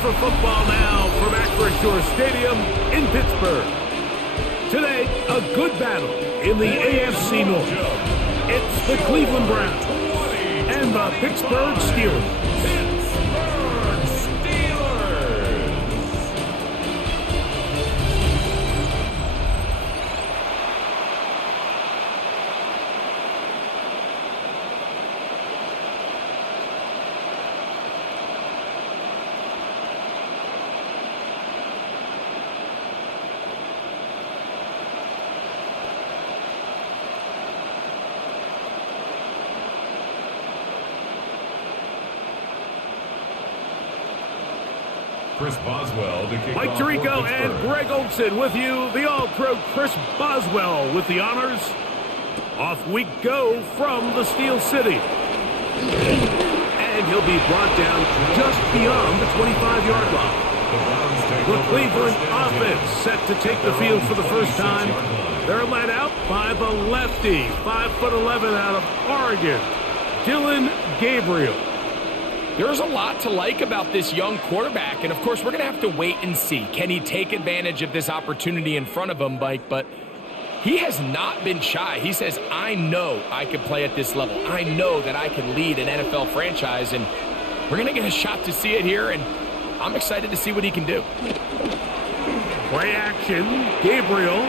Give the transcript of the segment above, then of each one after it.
for football now from Acrisure Stadium in Pittsburgh. Today, a good battle in the AFC North. It's the Cleveland Browns and the Pittsburgh Steelers. Chris Boswell to kick Mike off Tirico for and Pittsburgh. Greg Olson with you. The All-Pro Chris Boswell with the honors. Off we go from the Steel City. And he'll be brought down just beyond the 25-yard line. The Cleveland offense set to take the field for the first time. They're led out by the lefty, 5'11" out of Oregon, Dillon Gabriel. There's a lot to like about this young quarterback, and of course we're going to have to wait and see. Can he take advantage of this opportunity in front of him, Mike? But he has not been shy. He says, I know I can play at this level. I know that I can lead an NFL franchise, and we're going to get a shot to see it here, and I'm excited to see what he can do. Play action, Gabriel.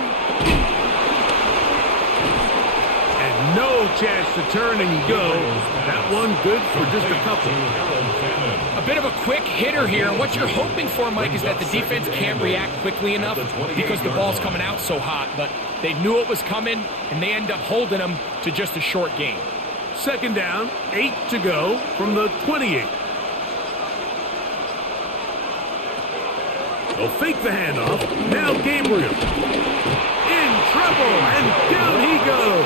And no chance to turn and go. That one good for just a couple. A bit of a quick hitter here. What you're hoping for, Mike, is that the defense can't react quickly enough because the ball's coming out so hot. But they knew it was coming, and they end up holding them to just a short gain. Second down, 8 to go from the 28. They'll fake the handoff. Now Gabriel. In trouble, and down he goes.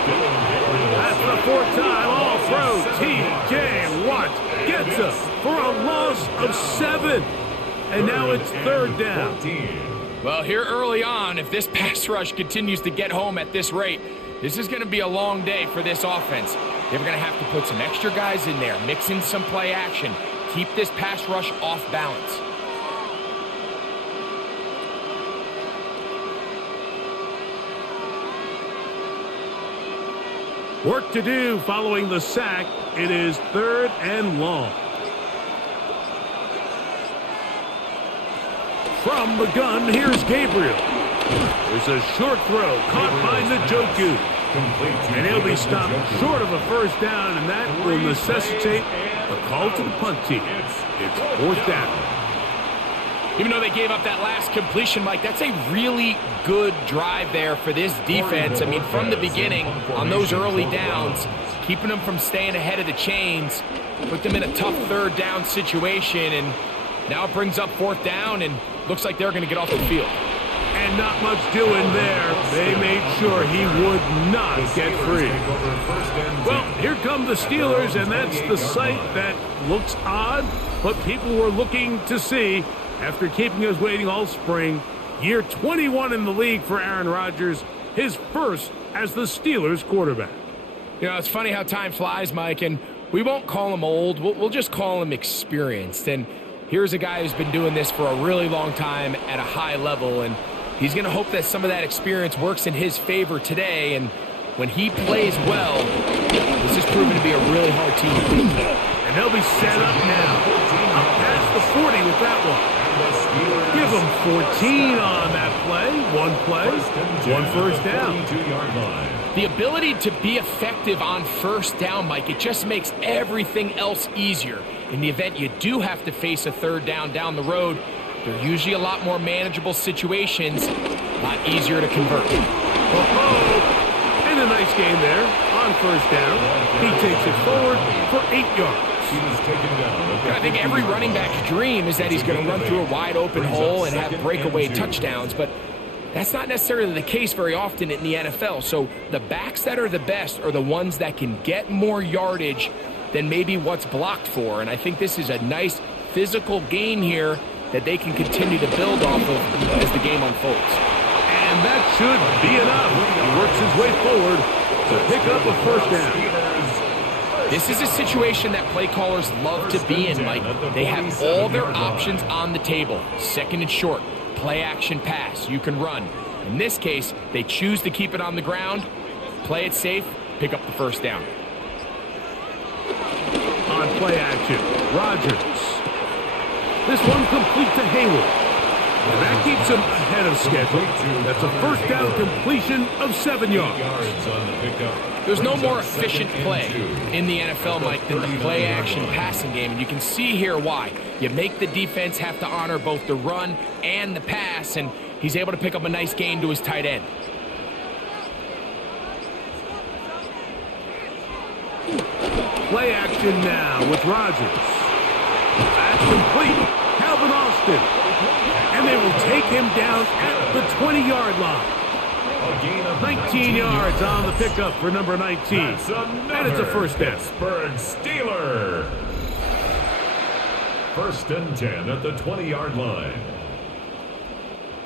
That's the fourth time All-Pro T.J. Watt gets us for a loss of 7. And now it's third down. Well, here early on, if this pass rush continues to get home at this rate, this is going to be a long day for this offense. They're going to have to put some extra guys in there, mix in some play action, keep this pass rush off balance. Work to do following the sack. It is third and long. From the gun, here's Gabriel. There's a short throw caught by Njoku. And he'll be stopped short of a first down, and that will necessitate a call to the punt team. It's fourth down. Even though they gave up that last completion, Mike, that's a really good drive there for this defense. I mean, from the beginning, on those early downs, keeping them from staying ahead of the chains, put them in a tough third down situation, and now it brings up fourth down, and looks like they're going to get off the field. And not much doing there. They made sure he would not get free. Well, here come the Steelers, and that's the sight that looks odd, but people were looking to see. After keeping us waiting all spring, year 21 in the league for Aaron Rodgers, his first as the Steelers quarterback. You know, it's funny how time flies, Mike, and we won't call him old. We'll just call him experienced. And here's a guy who's been doing this for a really long time at a high level, and he's going to hope that some of that experience works in his favor today. And when he plays well, this is proving to be a really hard team to beat. And they'll be set up now. Up past the 40 with that one. Give them 14 on that play. One first down. The ability to be effective on first down, Mike, it just makes everything else easier. In the event you do have to face a third down the road, they're usually a lot more manageable situations, a lot easier to convert. And a nice game there on first down. He takes it forward for 8 yards. I think every running back's dream is that he's going to run through a wide open hole and have breakaway touchdowns, but that's not necessarily the case very often in the NFL. So the backs that are the best are the ones that can get more yardage than maybe what's blocked for. And I think this is a nice physical gain here that they can continue to build off of as the game unfolds. And that should be enough. He works his way forward to pick up a first down. This is a situation that play callers love to be in, Mike. They have all their options on the table. Second and short, play action pass, you can run. In this case, they choose to keep it on the ground, play it safe, pick up the first down. On play action, Rodgers. This one complete to Hayward. And that keeps him ahead of schedule. That's a first down completion of 7 yards. There's no more efficient play in the NFL, Mike, than the play action passing game. And you can see here why. You make the defense have to honor both the run and the pass, and he's able to pick up a nice gain to his tight end. Play action now with Rodgers. That's complete. Calvin Austin. And they will take him down at the 20-yard line. 19 yards on the pickup for number 19. And it's a first down. Pittsburgh Steeler. First and 10 at the 20-yard line.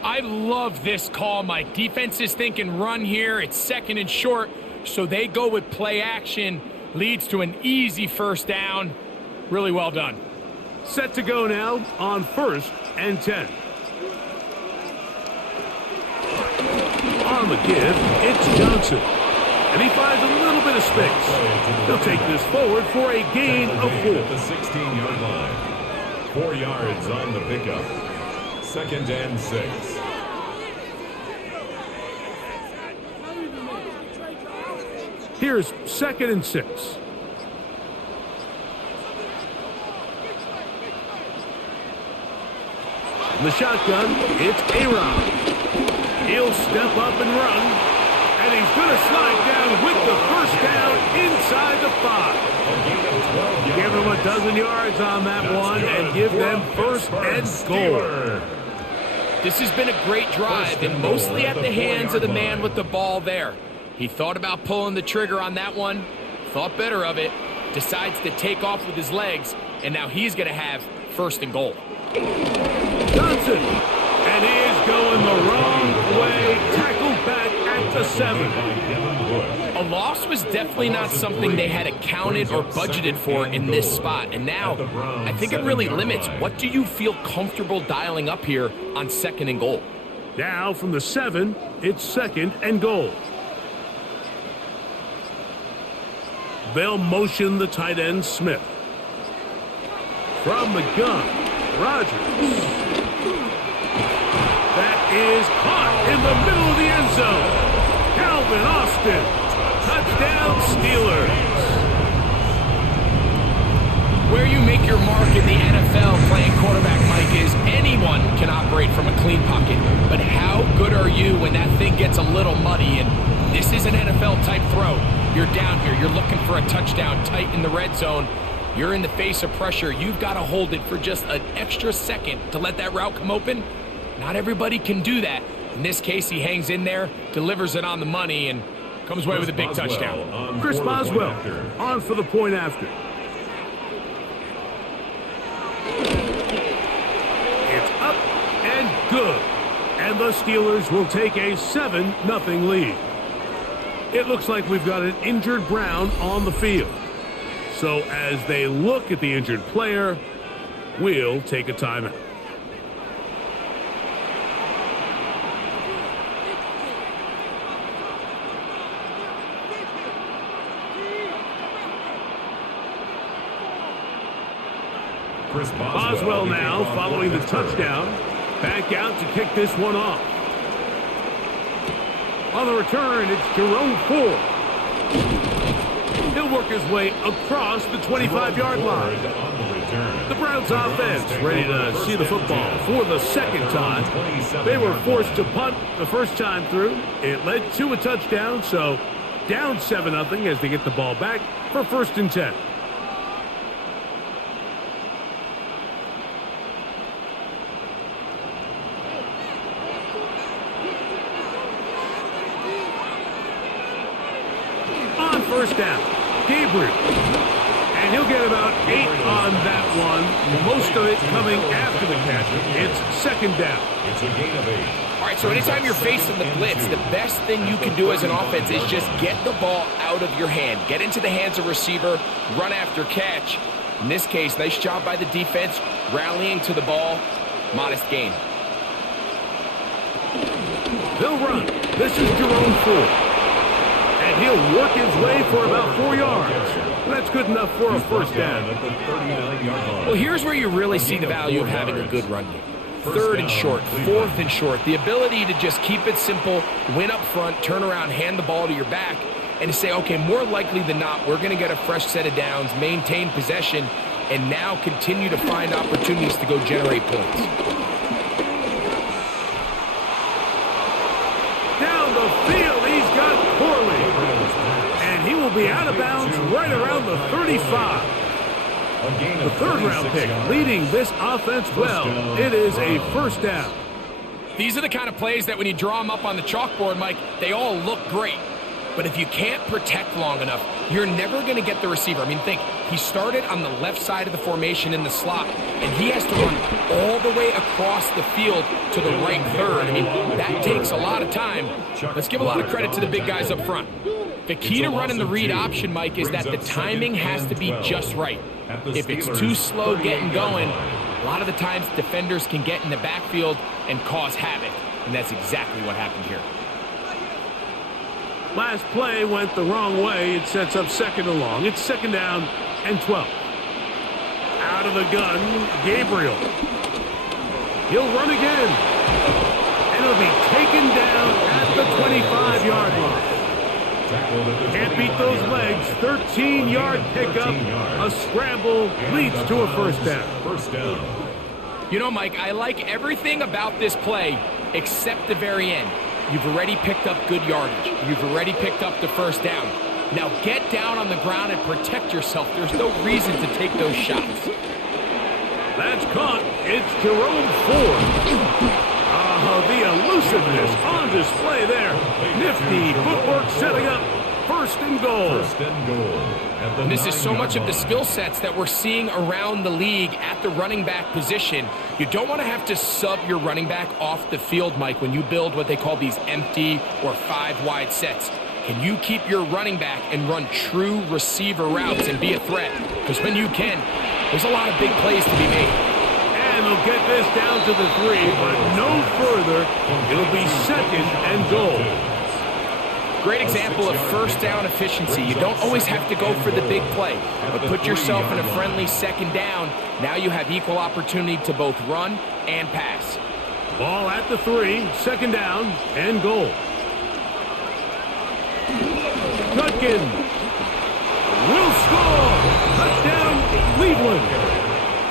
I love this call, Mike. Defense is thinking run here. It's second and short, so they go with play action. Leads to an easy first down. Really well done. Set to go now on first and 10. On the give, it's Johnson. And he finds a little bit of space. He'll take this forward for a gain of 4. At the 16-yard line. 4 yards on the pickup. Second and 6. Here's second and 6. In the shotgun, it's A-Rod. He'll step up and run, and he's going to slide down with the first down inside the 5. Give them a dozen yards on that one and give them first and goal. This has been a great drive, and mostly at the hands of the man with the ball there. He thought about pulling the trigger on that one, thought better of it, decides to take off with his legs, and now he's going to have first and goal. Johnson, and he is going the wrong way, tackled back at the 7. A loss was definitely not something they had accounted or budgeted for in this spot, and now I think it really limits. What do you feel comfortable dialing up here on second and goal? Now from the 7, it's second and goal. They'll motion the tight end Smith. From the gun, Rodgers. That is caught in the middle of the end zone. Calvin Austin. Touchdown Steelers. Where you make your mark in the NFL playing quarterback, Mike, is anyone can operate from a clean pocket. But how good are you when that thing gets a little muddy? And this is an NFL-type throw. You're down here. You're looking for a touchdown tight in the red zone. You're in the face of pressure. You've got to hold it for just an extra second to let that route come open. Not everybody can do that. In this case, he hangs in there, delivers it on the money, and comes away with a big touchdown. Chris Boswell on for the point after. It's up and good. And the Steelers will take a 7-0 lead. It looks like we've got an injured Brown on the field. So as they look at the injured player, we'll take a timeout. Boswell now following the touchdown. Back out to kick this one off. On the return, it's Jerome Ford. He'll work his way across the 25-yard line. The Browns offense ready to see the football for the second time. They were forced to punt the first time through. It led to a touchdown, so down 7-0 as they get the ball back for first and 10. First down, Gabriel, and he'll He'll get about 8 on that one, most of it coming after the catch. It's second down. It's a gain of 8. All right, so anytime you're facing the blitz, the best thing you can do as an offense is just get the ball out of your hand. Get into the hands of receiver, run after catch. In this case, nice job by the defense, rallying to the ball. Modest gain. They'll run. This is Jerome Ford. And he'll work his way for about 4 yards. That's good enough for a first down. At the 39-yard line. Well, here's where you really see the value of having a good run game. Third and short, fourth and short. The ability to just keep it simple, win up front, turn around, hand the ball to your back, and to say, okay, more likely than not, we're going to get a fresh set of downs, maintain possession, and now continue to find opportunities to go generate points. Down the field, he's got Corley. And he will be out of bounds right around the 35. The third-round pick leading this offense well. It is a first down. These are the kind of plays that when you draw them up on the chalkboard, Mike, they all look great. But if you can't protect long enough, you're never going to get the receiver. I mean, think, he started on the left side of the formation in the slot, and he has to run all the way across the field to the right third. I mean, that takes a lot of time. Let's give a lot of credit to the big guys up front. The key to running the read option, Mike, is that the timing has to be just right. If it's too slow getting going, a lot of the times defenders can get in the backfield and cause havoc, and that's exactly what happened here. Last play went the wrong way. It sets up second and long. It's second down and 12. Out of the gun, Gabriel. He'll run again. And it'll be taken down at the 25-yard line. Can't beat those legs. 13-yard pickup. A scramble leads to a first down. First down. You know, Mike, I like everything about this play except the very end. You've already picked up good yardage. You've already picked up the first down. Now get down on the ground and protect yourself. There's no reason to take those shots. That's caught. It's Jerome Ford. The elusiveness on display there. Nifty footwork setting up first and goal. First and goal. And this is so much of the skill sets that we're seeing around the league at the running back position. You don't want to have to sub your running back off the field, Mike, when you build what they call these empty or 5-wide sets. Can you keep your running back and run true receiver routes and be a threat? Because when you can, there's a lot of big plays to be made. And they'll get this down to the 3, but no further. It'll be second and goal. Great example of first down efficiency. You don't always have to go for the big play, but put yourself in a friendly second down. Now you have equal opportunity to both run and pass. Ball at the 3, second down and goal. Gutkin will score. Touchdown, Cleveland.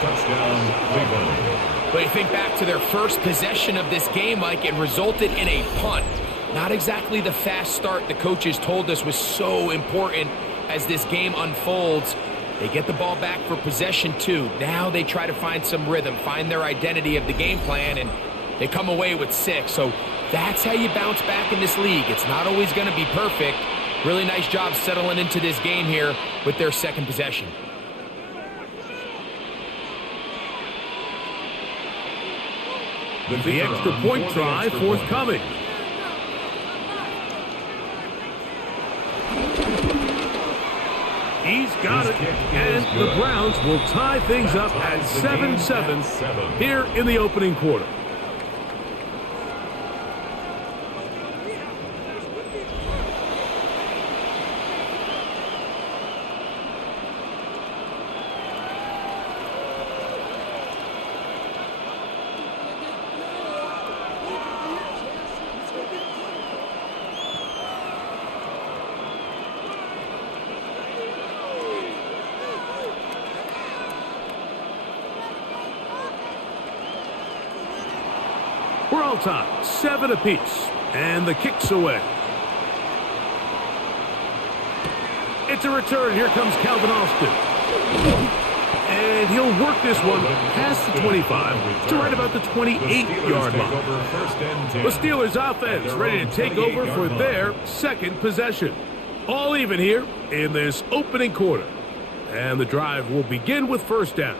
Touchdown, Cleveland. But you think back to their first possession of this game, Mike, it resulted in a punt. Not exactly the fast start the coaches told us was so important as this game unfolds. They get the ball back for possession 2. Now they try to find some rhythm, find their identity of the game plan, and they come away with 6. So that's how you bounce back in this league. It's not always going to be perfect. Really nice job settling into this game here with their second possession. The extra point try forthcoming. He's got it, and the Browns will tie things up at 7-7 here in the opening quarter. We're all tied, 7 apiece, and the kick's away. It's a return. Here comes Calvin Austin. And he'll work this one past the 25 to right about the 28-yard line. The Steelers offense ready to take over for their second possession. All even here in this opening quarter. and the drive will begin with first down.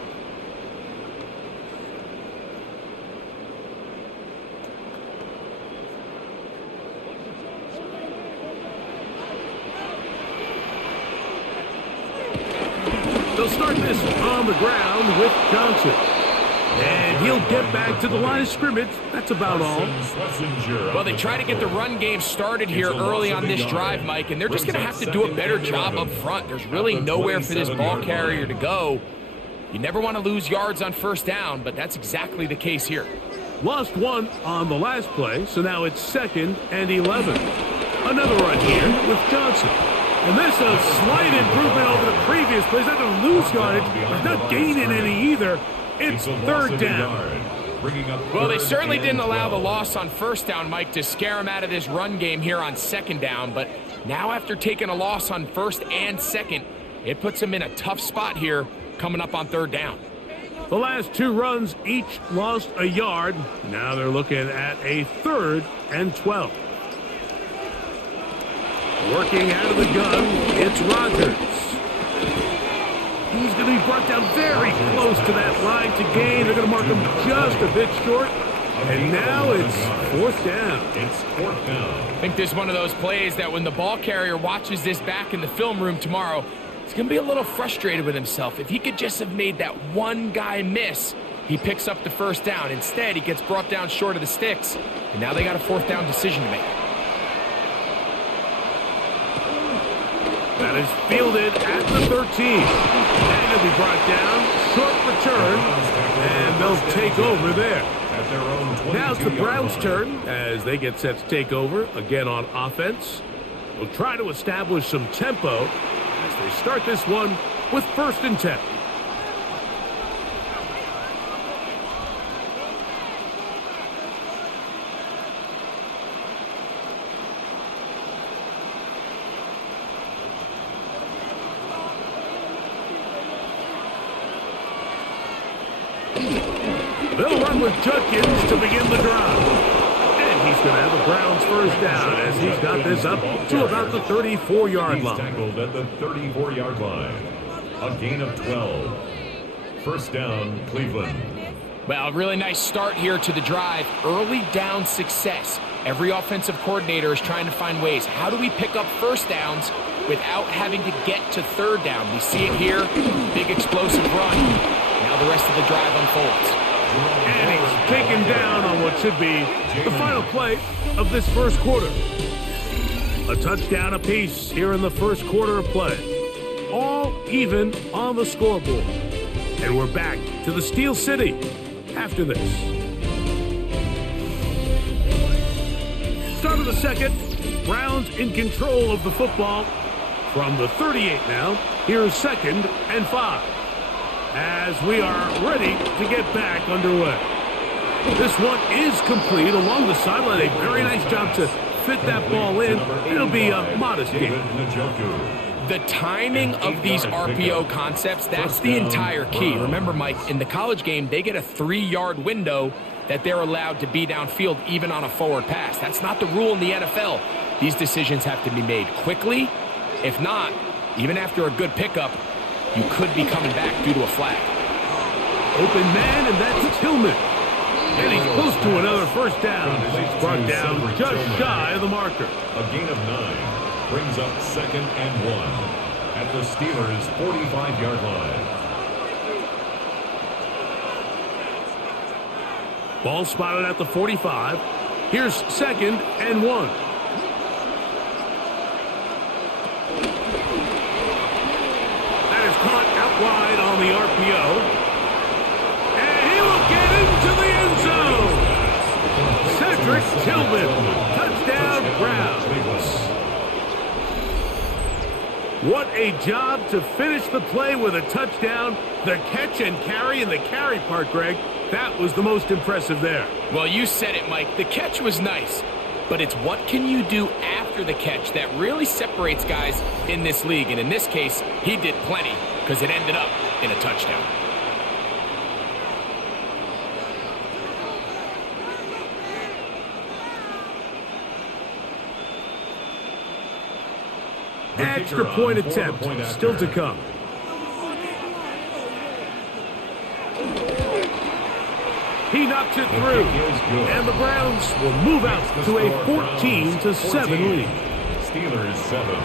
They'll start this on the ground with Johnson. And he'll get back to the line of scrimmage. That's about all. Well, they try to get the run game started here early on this drive, Mike, and they're just going to have to do a better job up front. There's really nowhere for this ball carrier to go. You never want to lose yards on first down, but that's exactly the case here. Lost one on the last play, so now it's 2nd and 11. Another run here with Johnson. And this is a slight improvement over the previous plays. Not going to lose yardage, but not gaining any either. It's 3rd down. Well, they certainly didn't allow the loss on first down, Mike, to scare him out of this run game here on 2nd down. But now after taking a loss on 1st and 2nd, it puts him in a tough spot here coming up on 3rd down. The last 2 runs each lost a yard. Now they're looking at a 3rd and 12. Working out of the gun, it's Rodgers. He's going to be brought down very close to that line to gain. They're going to mark him just a bit short. And now it's 4th down. It's 4th down. I think this is one of those plays that when the ball carrier watches this back in the film room tomorrow, he's going to be a little frustrated with himself. If he could just have made that one guy miss, he picks up the first down. Instead, he gets brought down short of the sticks. And now they got a 4th down decision to make. That is fielded at the 13. And he'll be brought down. Short return. And they'll take over there. Now it's the Browns' turn as they get set to take over again on offense. They'll try to establish some tempo as they start this one with 1st and 10. They'll run with Judkins to begin the drive. And he's going to have the Browns first down as he's got this up to about the 34-yard line. He's tackled at the 34-yard line. A gain of 12. First down, Cleveland. Well, a really nice start here to the drive. Early down success. Every offensive coordinator is trying to find ways. How do we pick up first downs without having to get to 3rd down? We see it here. Big explosive run. Now the rest of the drive unfolds. And he's taken down on what should be the final play of this first quarter. A touchdown apiece here in the first quarter of play. All even on the scoreboard. And we're back to the Steel City after this. Start of the 2nd. Browns in control of the football from the 38 now. Here's 2nd and 5. As we are ready to get back underway. This one is complete along the sideline. A very nice job to fit that ball in. It'll be a modest gain. The timing of these RPO concepts, that's the entire key. Remember, Mike, in the college game, they get a 3-yard window that they're allowed to be downfield even on a forward pass. That's not the rule in the NFL. These decisions have to be made quickly. If not, even after a good pickup, you could be coming back due to a flag. Open man, and that's Tillman. And he's close to another first down as he's brought down just shy of the marker. A gain of 9 brings up 2nd and 1 at the Steelers' 45-yard line. Ball spotted at the 45. Here's 2nd and 1. That is caught out wide on the RPO. And he will get into the end zone. Cedric Tillman, touchdown Browns. What a job to finish the play with a touchdown. The catch and carry and the carry part, Greg, that was the most impressive there. Well, you said it, Mike. The catch was nice, but it's what can you do after the catch that really separates guys in this league. And in this case, he did plenty because it ended up in a touchdown. Extra point attempt still to come. He knocks it through. And the Browns will move out to a 14-7 lead. Steelers 7.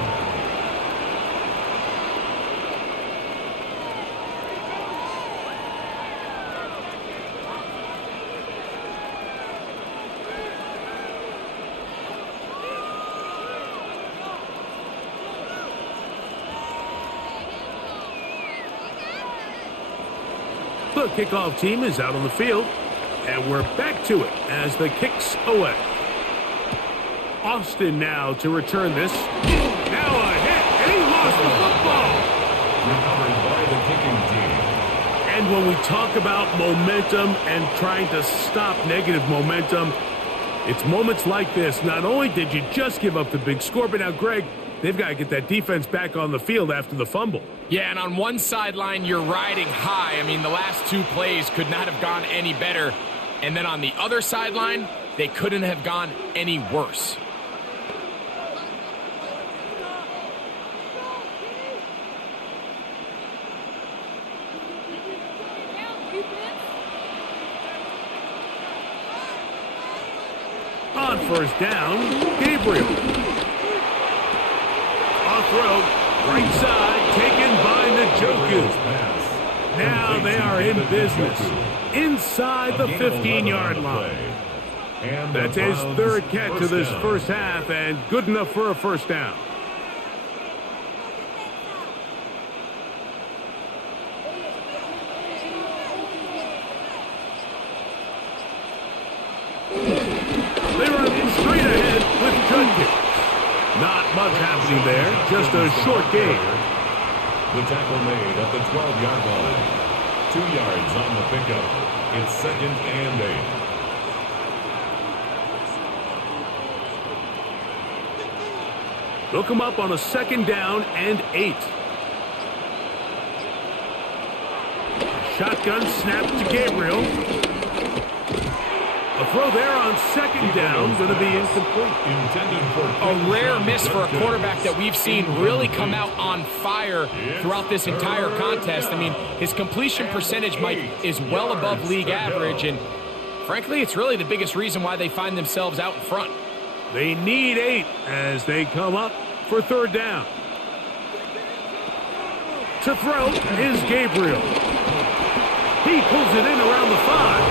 The kickoff team is out on the field, and we're back to it as the kick's away. Austin now to return this. Now a hit, and he lost the football. Recovered by the kicking team. And when we talk about momentum and trying to stop negative momentum, it's moments like this. Not only did you just give up the big score, but now, Greg, they've got to get that defense back on the field after the fumble. Yeah, and on one sideline, you're riding high. I mean, the last two plays could not have gone any better. And then on the other sideline, they couldn't have gone any worse. On first down, Gabriel. Off throw. Right side, taken by Njoku. Now they are in business inside the 15-yard line. That's his third catch of this first half, and good enough for a first down. They run straight ahead with Judkins. Not much happening there, just a short gain. The tackle made at the 12-yard line. 2 yards on the pickup. It's 2nd and 8. They'll come up on a 2nd down and 8. Shotgun snap to Gabriel. A throw there on 2nd down, going to be incomplete. A rare miss for a quarterback that we've seen really come out on fire throughout this entire contest. I mean, his completion percentage, Mike, is well above league average, and frankly, it's really the biggest reason why they find themselves out in front. They need 8 as they come up for 3rd down. To throw is Gabriel. He pulls it in around the 5.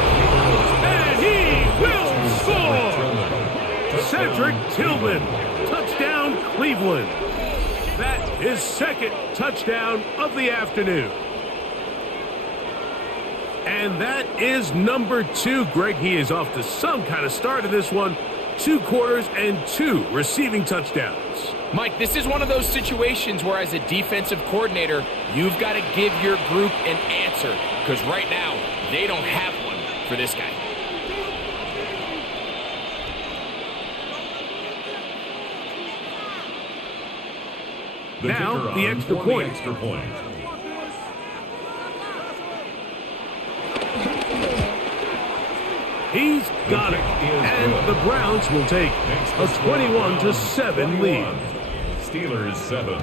And he will score! Cedric Tillman. Touchdown, Cleveland. That is 2nd touchdown of the afternoon. And that is number 2. Greg, he is off to some kind of start in this one. 2 quarters and 2 receiving touchdowns. Mike, this is one of those situations where as a defensive coordinator, you've got to give your group an answer. Because right now, they don't have one for this guy. Now, the extra point. He's got it. And the Browns will take a 21-7 lead. Steelers 7.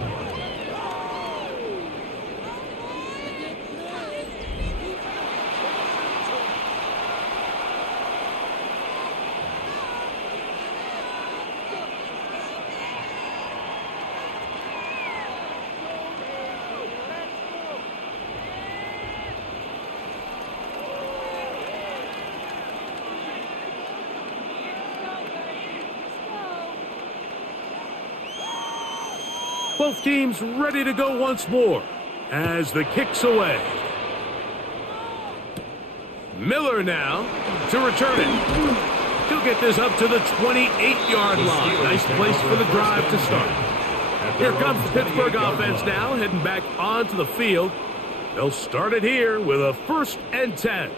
Both teams ready to go once more as the kick's away. Miller now to return it. He'll get this up to the 28-yard line. Nice place for the drive to start. Here comes the Pittsburgh offense now, heading back onto the field. They'll start it here with a 1st and 10.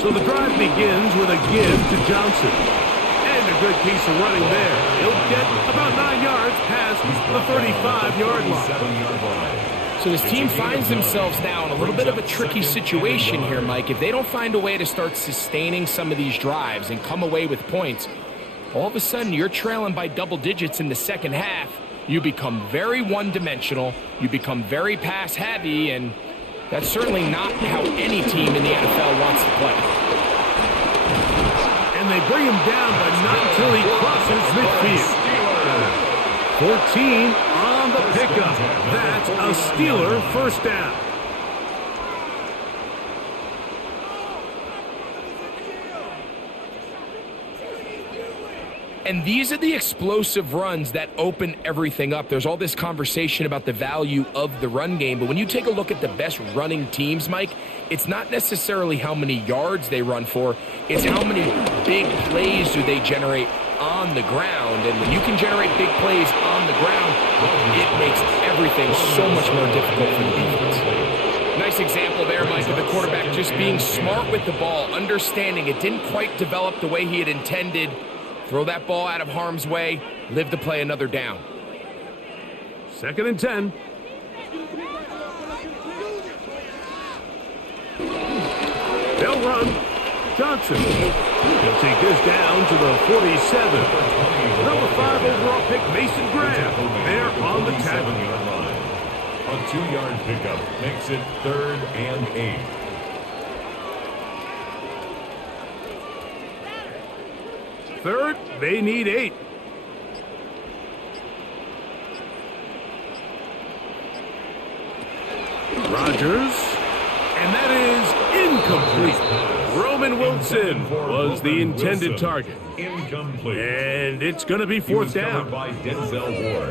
So the drive begins with a give to Johnson. And the good piece of running there. He'll get about 9 yards past the 35-yard line. So this team finds themselves now in a little bit of a tricky situation here, Mike. If they don't find a way to start sustaining some of these drives and come away with points, all of a sudden you're trailing by double digits in the second half. You become very one-dimensional, you become very pass-heavy, and that's certainly not how any team in the NFL wants to play. And they bring him down, but not until he crosses midfield. 14 on the pickup. That's a Steeler first down. And these are the explosive runs that open everything up. There's all this conversation about the value of the run game, but when you take a look at the best running teams, Mike, it's not necessarily how many yards they run for, it's how many big plays do they generate on the ground. And when you can generate big plays on the ground, it makes everything so much more difficult for the defense. Nice example there, Mike, of the quarterback just being smart with the ball, understanding it didn't quite develop the way he had intended. Throw that ball out of harm's way, live to play another down. 2nd and 10. They'll run. Johnson. He'll take this down to the 47. Number 5 overall pick, Mason Graham. There on the tackle. A 2-yard pickup makes it 3rd and 8. Third, they need 8. Rodgers, and that is incomplete. Roman Wilson was the intended target. Incomplete. And it's going to be 4th down.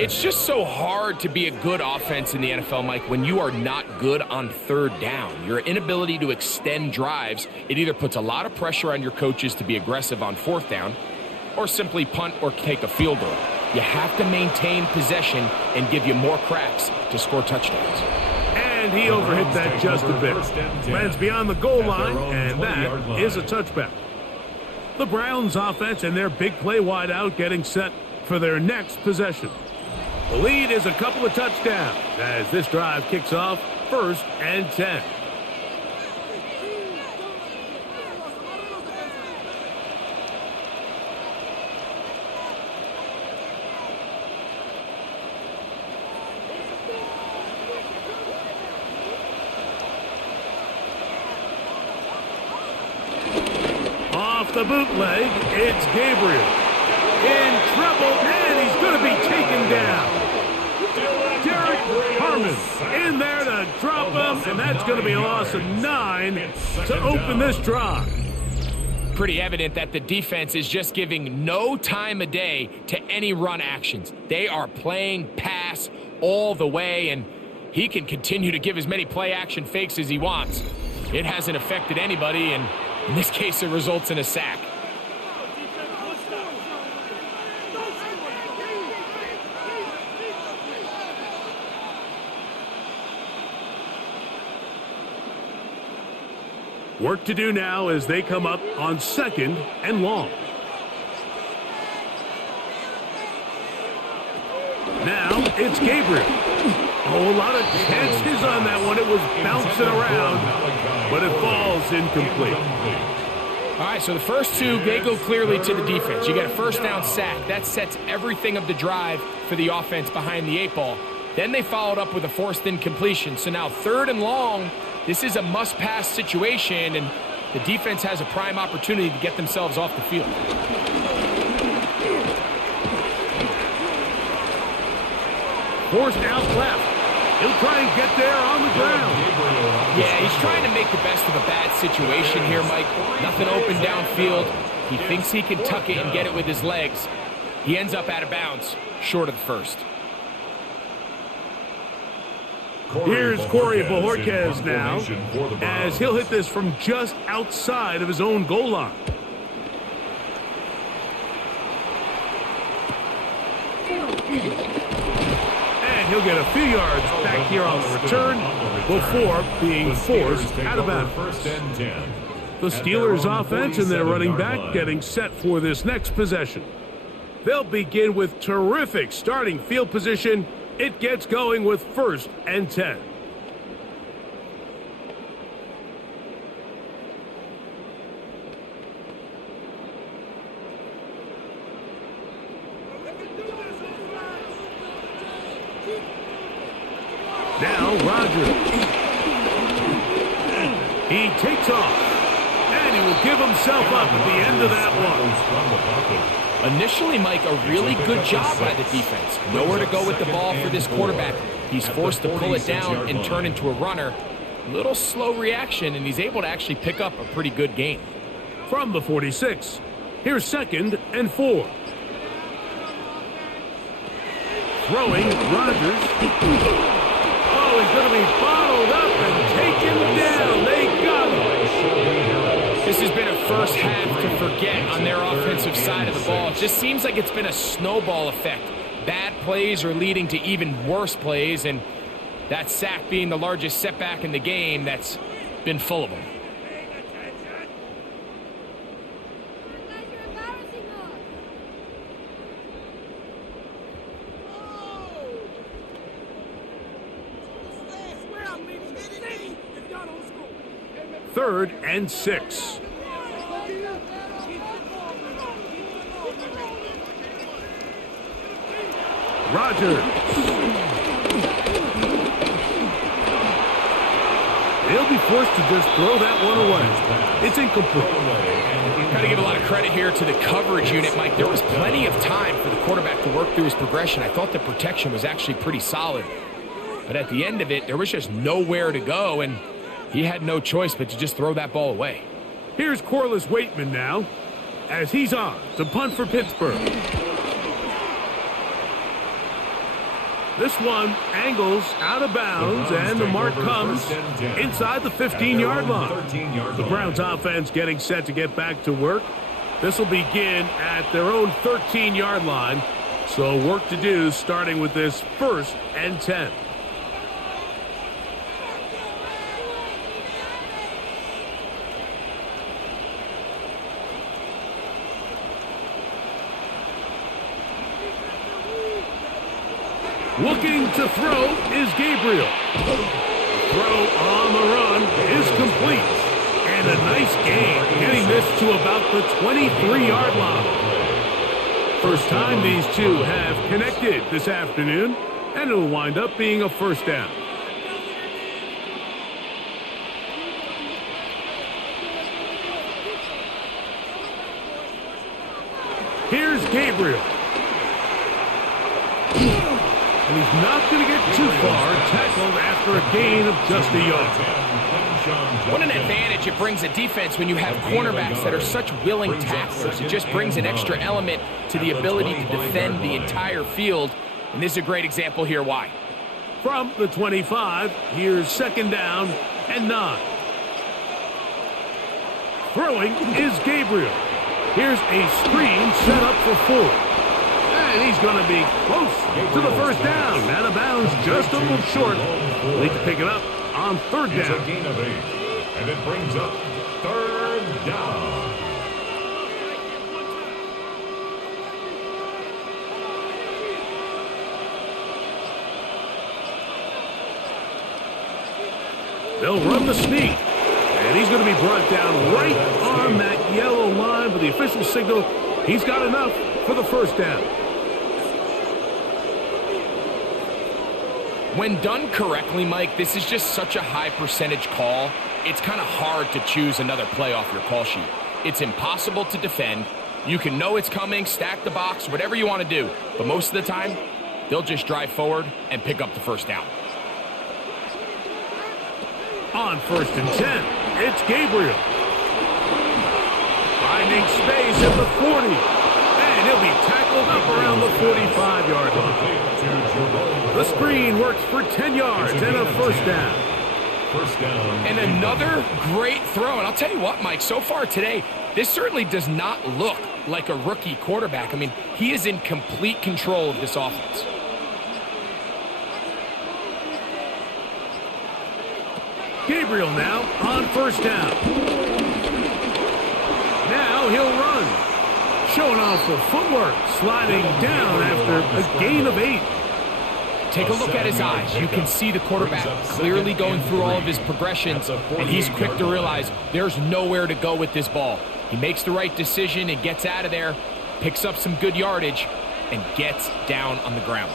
It's just so hard to be a good offense in the NFL, Mike, when you are not good on 3rd down. Your inability to extend drives, it either puts a lot of pressure on your coaches to be aggressive on 4th down, or simply punt or take a field goal. You have to maintain possession and give you more cracks to score touchdowns. And he overhit that just a bit. Lands beyond the goal line, and that is a touchback. The Browns offense and their big play wide out getting set for their next possession. The lead is a couple of touchdowns as this drive kicks off 1st and 10. Off the bootleg, it's Gabriel. In trouble, and he's going to be taken down. Derek Harmon in there to drop him, and that's going to be a loss of 9 to open this drive. Pretty evident that the defense is just giving no time of day to any run actions. They are playing pass all the way, and he can continue to give as many play action fakes as he wants. It hasn't affected anybody, and in this case, it results in a sack. Work to do now as they come up on 2nd and long. Now it's Gabriel. A whole lot of chances on that one. It was bouncing around, but it falls incomplete. All right, so the first two, they go clearly to the defense. You get a 1st down sack. That sets everything of the drive for the offense behind the 8 ball. Then they followed up with a forced incompletion. So now 3rd and long, this is a must-pass situation, and the defense has a prime opportunity to get themselves off the field. Forced out left. He'll try and get there on the ground. Yeah, he's trying to make the best of a bad situation here, Mike. Nothing open downfield. He thinks he can tuck it and get it with his legs. He ends up out of bounds, short of the 1st. Here's Corey Bojorquez now, as he'll hit this from just outside of his own goal line. And he'll get a few yards back here on the return before being forced out of bounds. 1st and 10. The Steelers offense and their running back getting set for this next possession. They'll begin with terrific starting field position. It gets going with 1st and 10. Now Rodgers. He takes off. And he will give himself up at the end of that one. Initially, Mike, a really good job by the defense. Nowhere to go with the ball for this quarterback. He's forced to pull it down and turn into a runner. Little slow reaction, and he's able to actually pick up a pretty good gain. From the 46, here's 2nd and 4. Throwing Rodgers. Oh, he's going to be bottled up and taken down. They got him. This has been a first half to forget on their offensive side of the ball. It just seems like it's been a snowball effect. Bad plays are leading to even worse plays, and that sack being the largest setback in the game, that's been full of them. Third and 6. Rodgers. He'll be forced to just throw that one away. It's incomplete. Got to give a lot of credit here to the coverage unit, Mike. There was plenty of time for the quarterback to work through his progression. I thought the protection was actually pretty solid. But at the end of it, there was just nowhere to go, and he had no choice but to just throw that ball away. Here's Corliss Waitman now, as he's on to punt for Pittsburgh. This one angles out of bounds, and the mark comes inside the 15-yard line. The Browns offense getting set to get back to work. This will begin at their own 13-yard line, so work to do starting with this 1st and 10. Looking to throw is Gabriel. Throw on the run is complete. And a nice gain, getting this to about the 23-yard line. First time these two have connected this afternoon, and it'll wind up being a 1st down. Here's Gabriel. And he's not going to get too far, tackled after a gain of just a yard. What an advantage it brings a defense when you have cornerbacks that are such willing tacklers. It just brings an extra element to the ability to defend the entire field. And this is a great example here why. From the 25, here's 2nd down and 9. Throwing is Gabriel. Here's a screen set up for 4. And he's going to be close to the 1st down. Out of bounds, just a little short. Need to pick it up on 3rd down. It's a gain of 8, and it brings up 3rd down. They'll run the sneak. And he's going to be brought down right on that yellow line for the official signal. He's got enough for the 1st down. When done correctly, Mike, this is just such a high percentage call. It's kind of hard to choose another play off your call sheet. It's impossible to defend. You can know it's coming, stack the box, whatever you want to do. But most of the time, they'll just drive forward and pick up the 1st down. On 1st and 10, it's Gabriel. Finding space at the 40. And he'll be tackled up around the 45-yard line. The screen works for 10 yards and a 1st down. 1st down. And another great throw. And I'll tell you what, Mike, so far today, this certainly does not look like a rookie quarterback. I mean, he is in complete control of this offense. Gabriel now on 1st down. Now he'll run. Showing off the footwork, sliding down after a gain of 8. Take a look at his eyes. You can see the quarterback clearly going through all of his progressions, and he's quick to realize there's nowhere to go with this ball. He makes the right decision and gets out of there, picks up some good yardage, and gets down on the ground.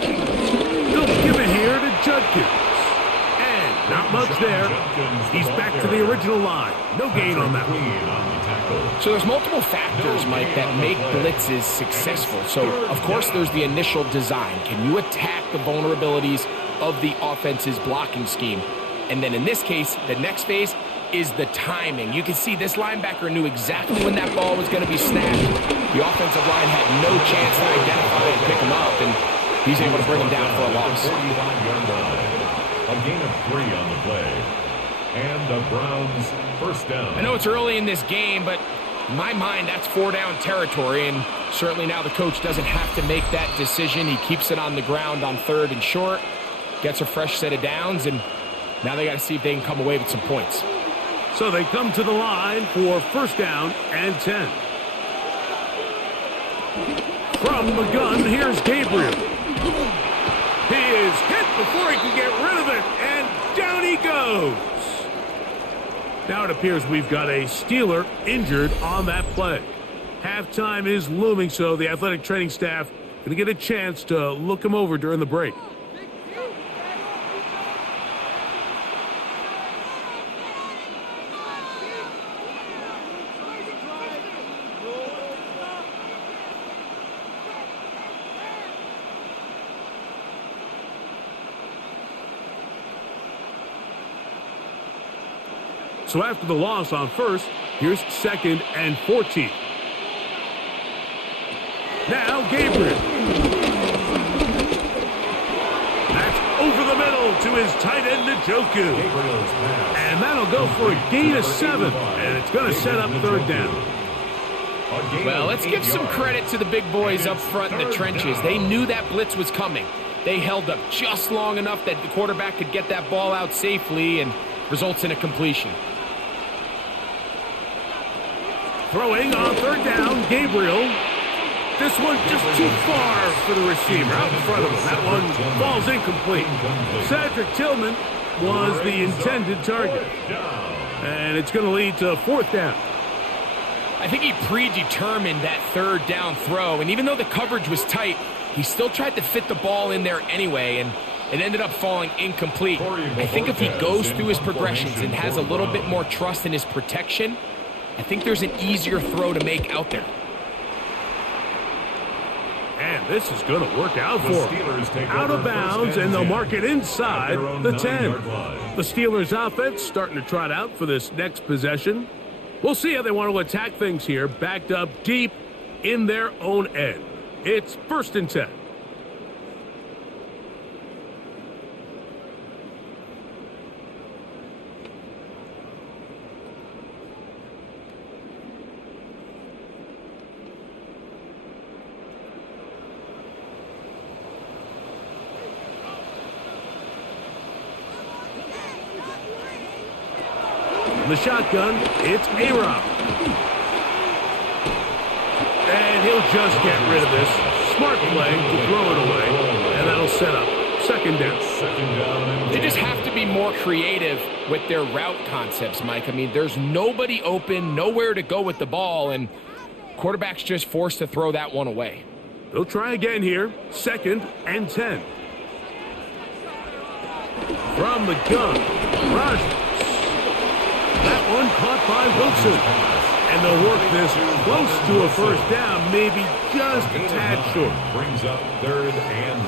They'll give it here to Judkins. And not much there. He's back to the original line. No gain on that one. So there's multiple factors, Mike, that make blitzes successful. So, of course, there's the initial design. Can you attack the vulnerabilities of the offense's blocking scheme? And then in this case, the next phase is the timing. You can see this linebacker knew exactly when that ball was going to be snapped. The offensive line had no chance to identify and pick him up, and he's able to bring him down for a loss. A gain of 3 on the play. And the Browns first down. I know it's early in this game, but in my mind, that's 4-down territory, and certainly now the coach doesn't have to make that decision. He keeps it on the ground on 3rd and short, gets a fresh set of downs, and now they got to see if they can come away with some points. So they come to the line for 1st down and 10. From the gun, here's Gabriel. He is hit before he can get rid of it, and down he goes. Now it appears we've got a Steeler injured on that play. Halftime is looming, so the athletic training staff going to get a chance to look him over during the break. So after the loss on 1st, here's 2nd and 14. Now Gabriel. That's over the middle to his tight end, Njoku. And that'll go for a gain of 7, and it's going to set up 3rd down. Well, let's give some credit to the big boys up front in the trenches. They knew that blitz was coming. They held up just long enough that the quarterback could get that ball out safely and results in a completion. Throwing on 3rd down, Gabriel. This one just too far for the receiver out in front of him. That one falls incomplete. Cedric Tillman was the intended target. And it's going to lead to 4th down. I think he predetermined that 3rd down throw, and even though the coverage was tight, he still tried to fit the ball in there anyway, and it ended up falling incomplete. I think if he goes through his progressions and has a little bit more trust in his protection, I think there's an easier throw to make out there. And this is going to work out for him. Out of bounds, and they'll mark it inside the 10. The Steelers' offense starting to trot out for this next possession. We'll see how they want to attack things here, backed up deep in their own end. It's 1st and 10. The shotgun, it's A-Rob. And he'll just get rid of this. Smart play to throw it away. And that'll set up 2nd down. They just have to be more creative with their route concepts, Mike. I mean, there's nobody open, nowhere to go with the ball, and quarterback's just forced to throw that one away. They'll try again here. 2nd and 10. From the gun, Rogers. That one caught by Wilson. And they'll work this close to a 1st down, maybe just a tad short. Brings up 3rd and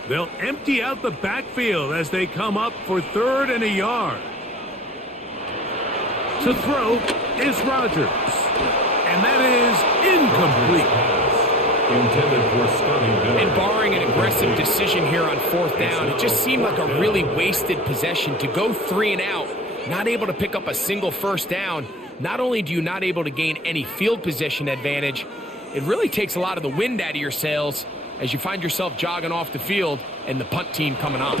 1. They'll empty out the backfield as they come up for 3rd and a yard. To throw is Rogers. And that is incomplete. Intended for Scotty Dillon. And barring an aggressive decision here on 4th down, it just seemed like a really wasted possession to go 3 and out, not able to pick up a single 1st down. Not only do you not able to gain any field position advantage, it really takes a lot of the wind out of your sails as you find yourself jogging off the field and the punt team coming on.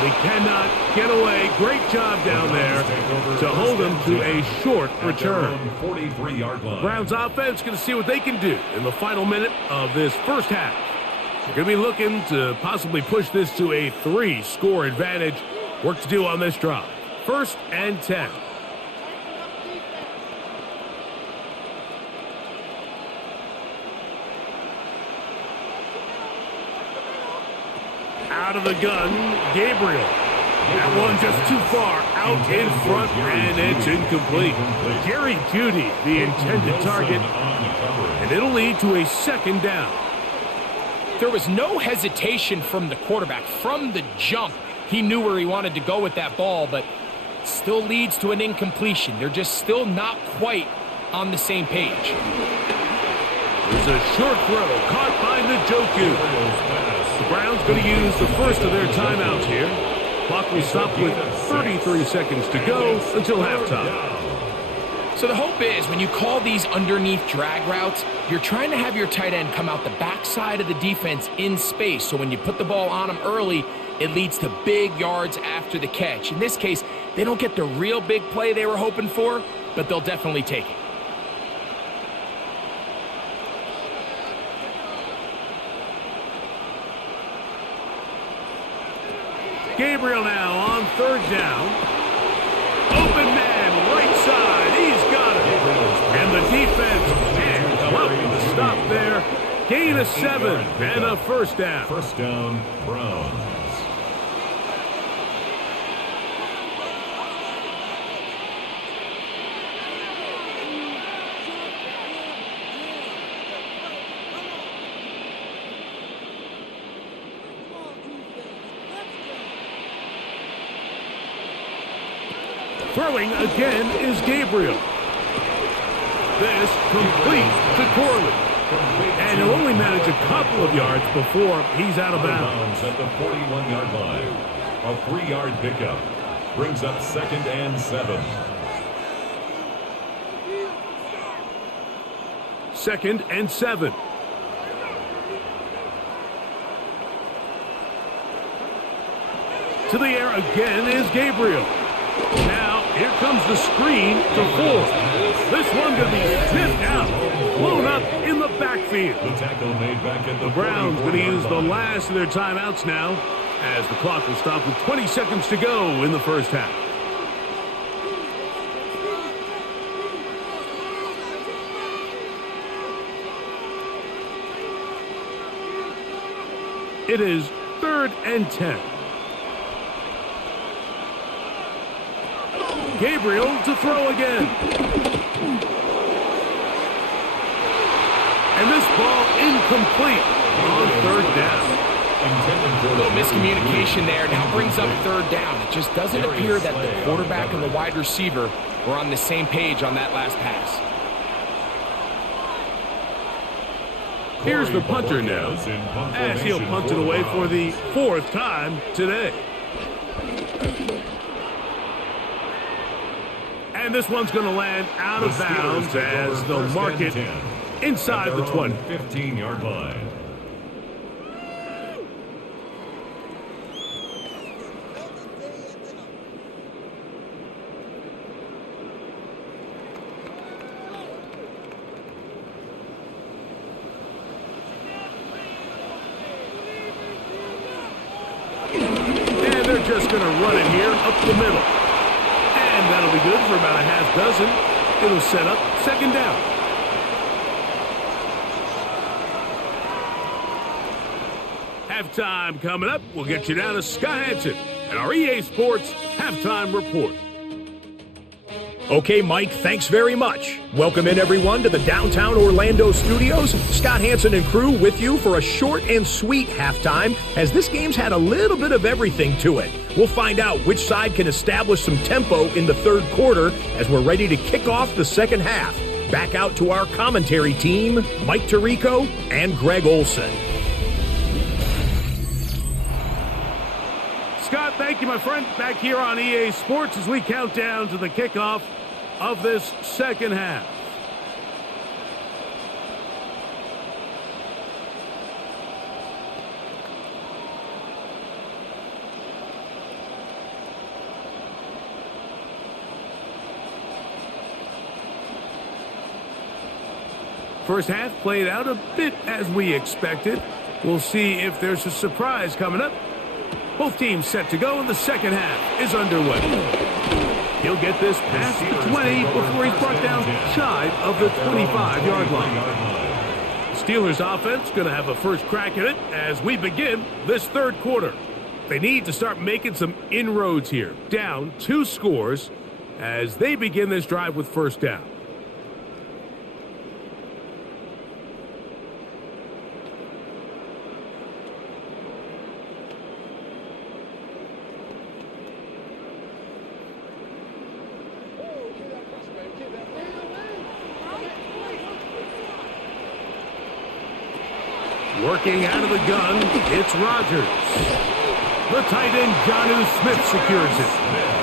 But he cannot get away. Great job down there to hold him to a short return. 43-yard line. Browns offense going to see what they can do in the final minute of this first half. They're going to be looking to possibly push this to a 3-score advantage. Work to do on this drive. 1st and 10. Out of the gun, Gabriel. That one just too far out in front, and it's incomplete. Jerry Jeudy, the intended target, and it'll lead to a 2nd down. There was no hesitation from the quarterback. From the jump, he knew where he wanted to go with that ball, but still leads to an incompletion. They're just still not quite on the same page. There's a short throw caught by Njoku. The Browns going to use the first of their timeouts here. Clock will stop with 33 seconds to go until halftime. So the hope is when you call these underneath drag routes, you're trying to have your tight end come out the backside of the defense in space. So when you put the ball on him early, it leads to big yards after the catch. In this case, they don't get the real big play they were hoping for, but they'll definitely take it. Gabriel now on 3rd down. Open man, right side. He's got it. And the defense can't come up with a stop there. Gain of 7 and a 1st down. 1st down, Browns. Throwing again is Gabriel. This complete to Corley. And he'll only manage a couple of yards before he's out of bounds. At the 41-yard line. A 3-yard pickup. Brings up 2nd and 7. 2nd and 7. To the air again is Gabriel. Now, here comes the screen to 4. This one going to be sniffed out, blown up in the backfield. The tackle made back at The Browns going to use the last of their timeouts now, as the clock will stop with 20 seconds to go in the first half. It is 3rd and 10. Gabriel to throw again. And this ball incomplete on 3rd down. A little miscommunication there. Now brings up 3rd down. It just doesn't appear that the quarterback and the wide receiver were on the same page on that last pass. Here's the punter now, as he'll punt it away for the 4th time today. And this one's going to land out of bounds as they'll mark it inside the 20. 15-yard line. And they're just going to run it here up the middle. And that'll be good for about a half dozen. It'll set up 2nd down. Halftime coming up. We'll get you down to Scott Hansen and our EA Sports Halftime Report. Okay, Mike, thanks very much. Welcome in, everyone, to the downtown Orlando studios. Scott Hansen and crew with you for a short and sweet halftime, as this game's had a little bit of everything to it. We'll find out which side can establish some tempo in the 3rd quarter as we're ready to kick off the 2nd half. Back out to our commentary team, Mike Tirico and Greg Olson. Scott. Thank you, my friend. Back here on EA Sports as we count down to the kickoff of this second half. First half played out a bit as we expected. We'll see if there's a surprise coming up. Both teams set to go, and the second half is underway. He'll get this past the 20 before he's brought down shy of the 25-yard line. Steelers offense going to have a first crack at it as we begin this third quarter. They need to start making some inroads here. Down 2 scores as they begin this drive with first down. Working out of the gun, it's Rodgers. The tight end, Jonnu Smith, secures it.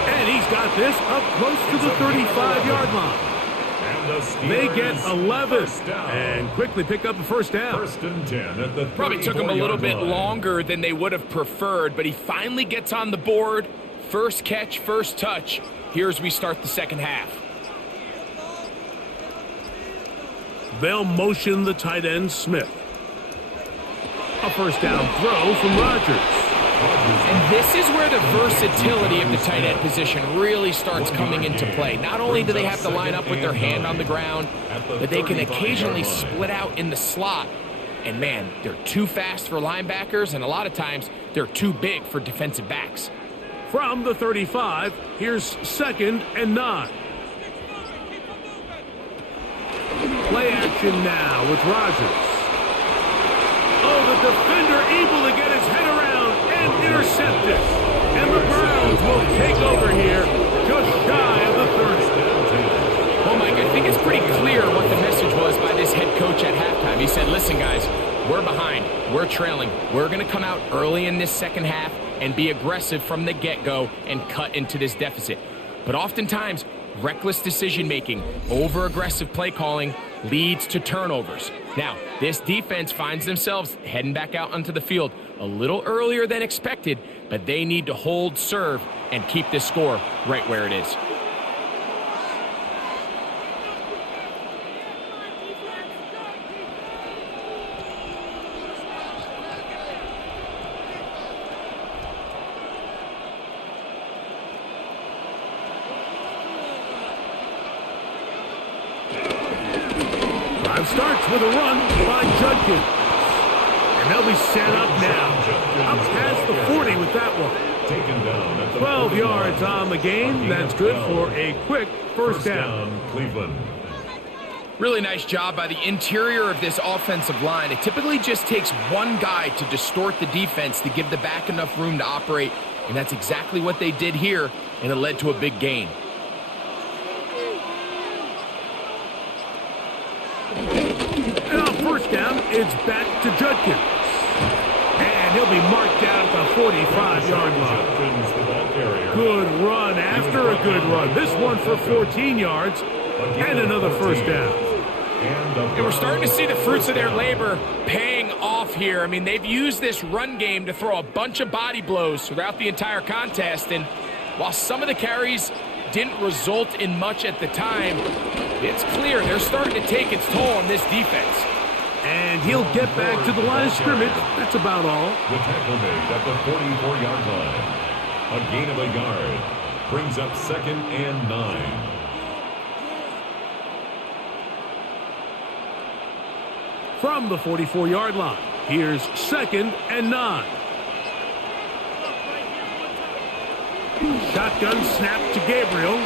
And he's got this up close to the 35-yard line. They get 11 and quickly pick up a first down. First and 10 at the Probably took him a little bit longer than they would have preferred, but he finally gets on the board. First catch, first touch. Here as we start the second half. They'll motion the tight end, Smith. A first down throw from Rodgers. And this is where the versatility of the tight end position really starts coming into play. Not only do they have to line up with their hand on the ground, but they can occasionally split out in the slot. And man, they're too fast for linebackers, and a lot of times they're too big for defensive backs. From the 35, here's second and 9. Play action now with Rodgers. Oh, the defender able to get his head around and intercept it. And the Browns will take over here just shy of the 30. Well, Mike, I think it's pretty clear what the message was by this head coach at halftime. He said, listen, guys, we're behind. We're trailing. We're going to come out early in this second half and be aggressive from the get-go and cut into this deficit. But oftentimes, reckless decision-making, over-aggressive play calling leads to turnovers. Now, this defense finds themselves heading back out onto the field a little earlier than expected, but they need to hold serve and keep this score right where it is. Starts with a run by Judkins. And they'll be set up now. Up past the 40 with that one. Taken down at the 12 yards on the game. That's good for a quick first down. Cleveland. Really nice job by the interior of this offensive line. It typically just takes one guy to distort the defense to give the back enough room to operate. And that's exactly what they did here, and it led to a big gain. And on first down, it's back to Judkins. And he'll be marked down at the 45-yard line. Good run after a good run. This one for 14 yards and another first down. And we're starting to see the fruits of their labor paying off here. I mean, they've used this run game to throw a bunch of body blows throughout the entire contest. And while some of the carries didn't result in much at the time, it's clear they're starting to take its toll on this defense. And he'll get back to the line of scrimmage. That's about all. The tackle made at the 44-yard line. A gain of a yard brings up second and 9. From the 44-yard line, here's second and 9. Shotgun snap to Gabriel.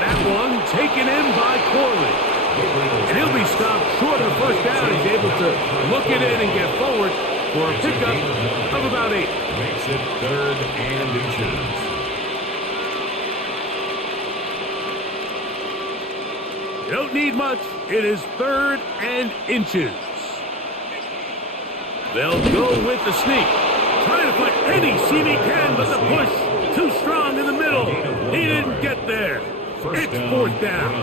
That one taken in by Corley. And he'll be stopped short of the first down. He's able to look it in and get forward for a pickup of about 8. Makes it 3rd and inches. You don't need much. It is 3rd and inches. They'll go with the sneak. Trying to find any seam he can, but the push too strong in the middle. He didn't get there. It's fourth down.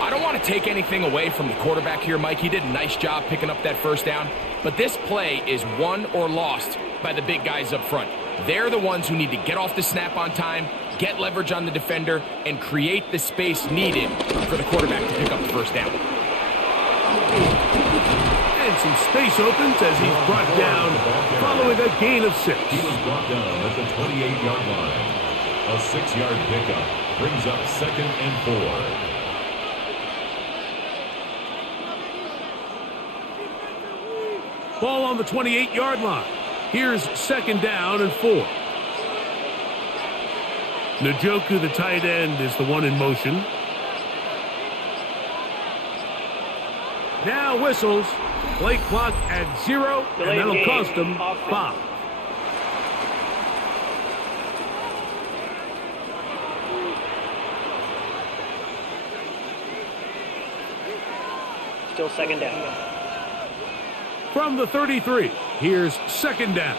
I don't want to take anything away from the quarterback here, Mike. He did a nice job picking up that first down. But this play is won or lost by the big guys up front. They're the ones who need to get off the snap on time, get leverage on the defender, and create the space needed for the quarterback to pick up the first down. And some space opens as he's brought down following a gain of 6. He was brought down at the 28-yard line. A 6-yard pickup brings up 2nd and 4. Ball on the 28-yard line. Here's 2nd down and 4. Njoku, the tight end, is the one in motion. Now whistles. Play clock at 0, and that'll cost him 5. Still 2nd down. From the 33, here's 2nd down.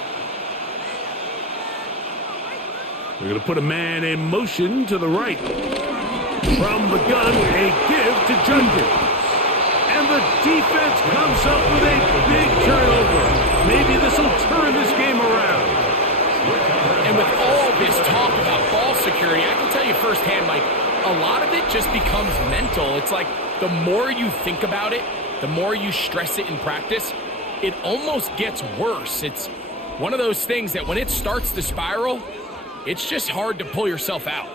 We're going to put a man in motion to the right. From the gun, a give to Jundry. And the defense comes up with a big turnover. Maybe this will turn this game around. And with all this talk about ball security, I can tell you firsthand, Mike, a lot of it just becomes mental. It's like the more you think about it, the more you stress it in practice, it almost gets worse. It's one of those things that when it starts to spiral, it's just hard to pull yourself out.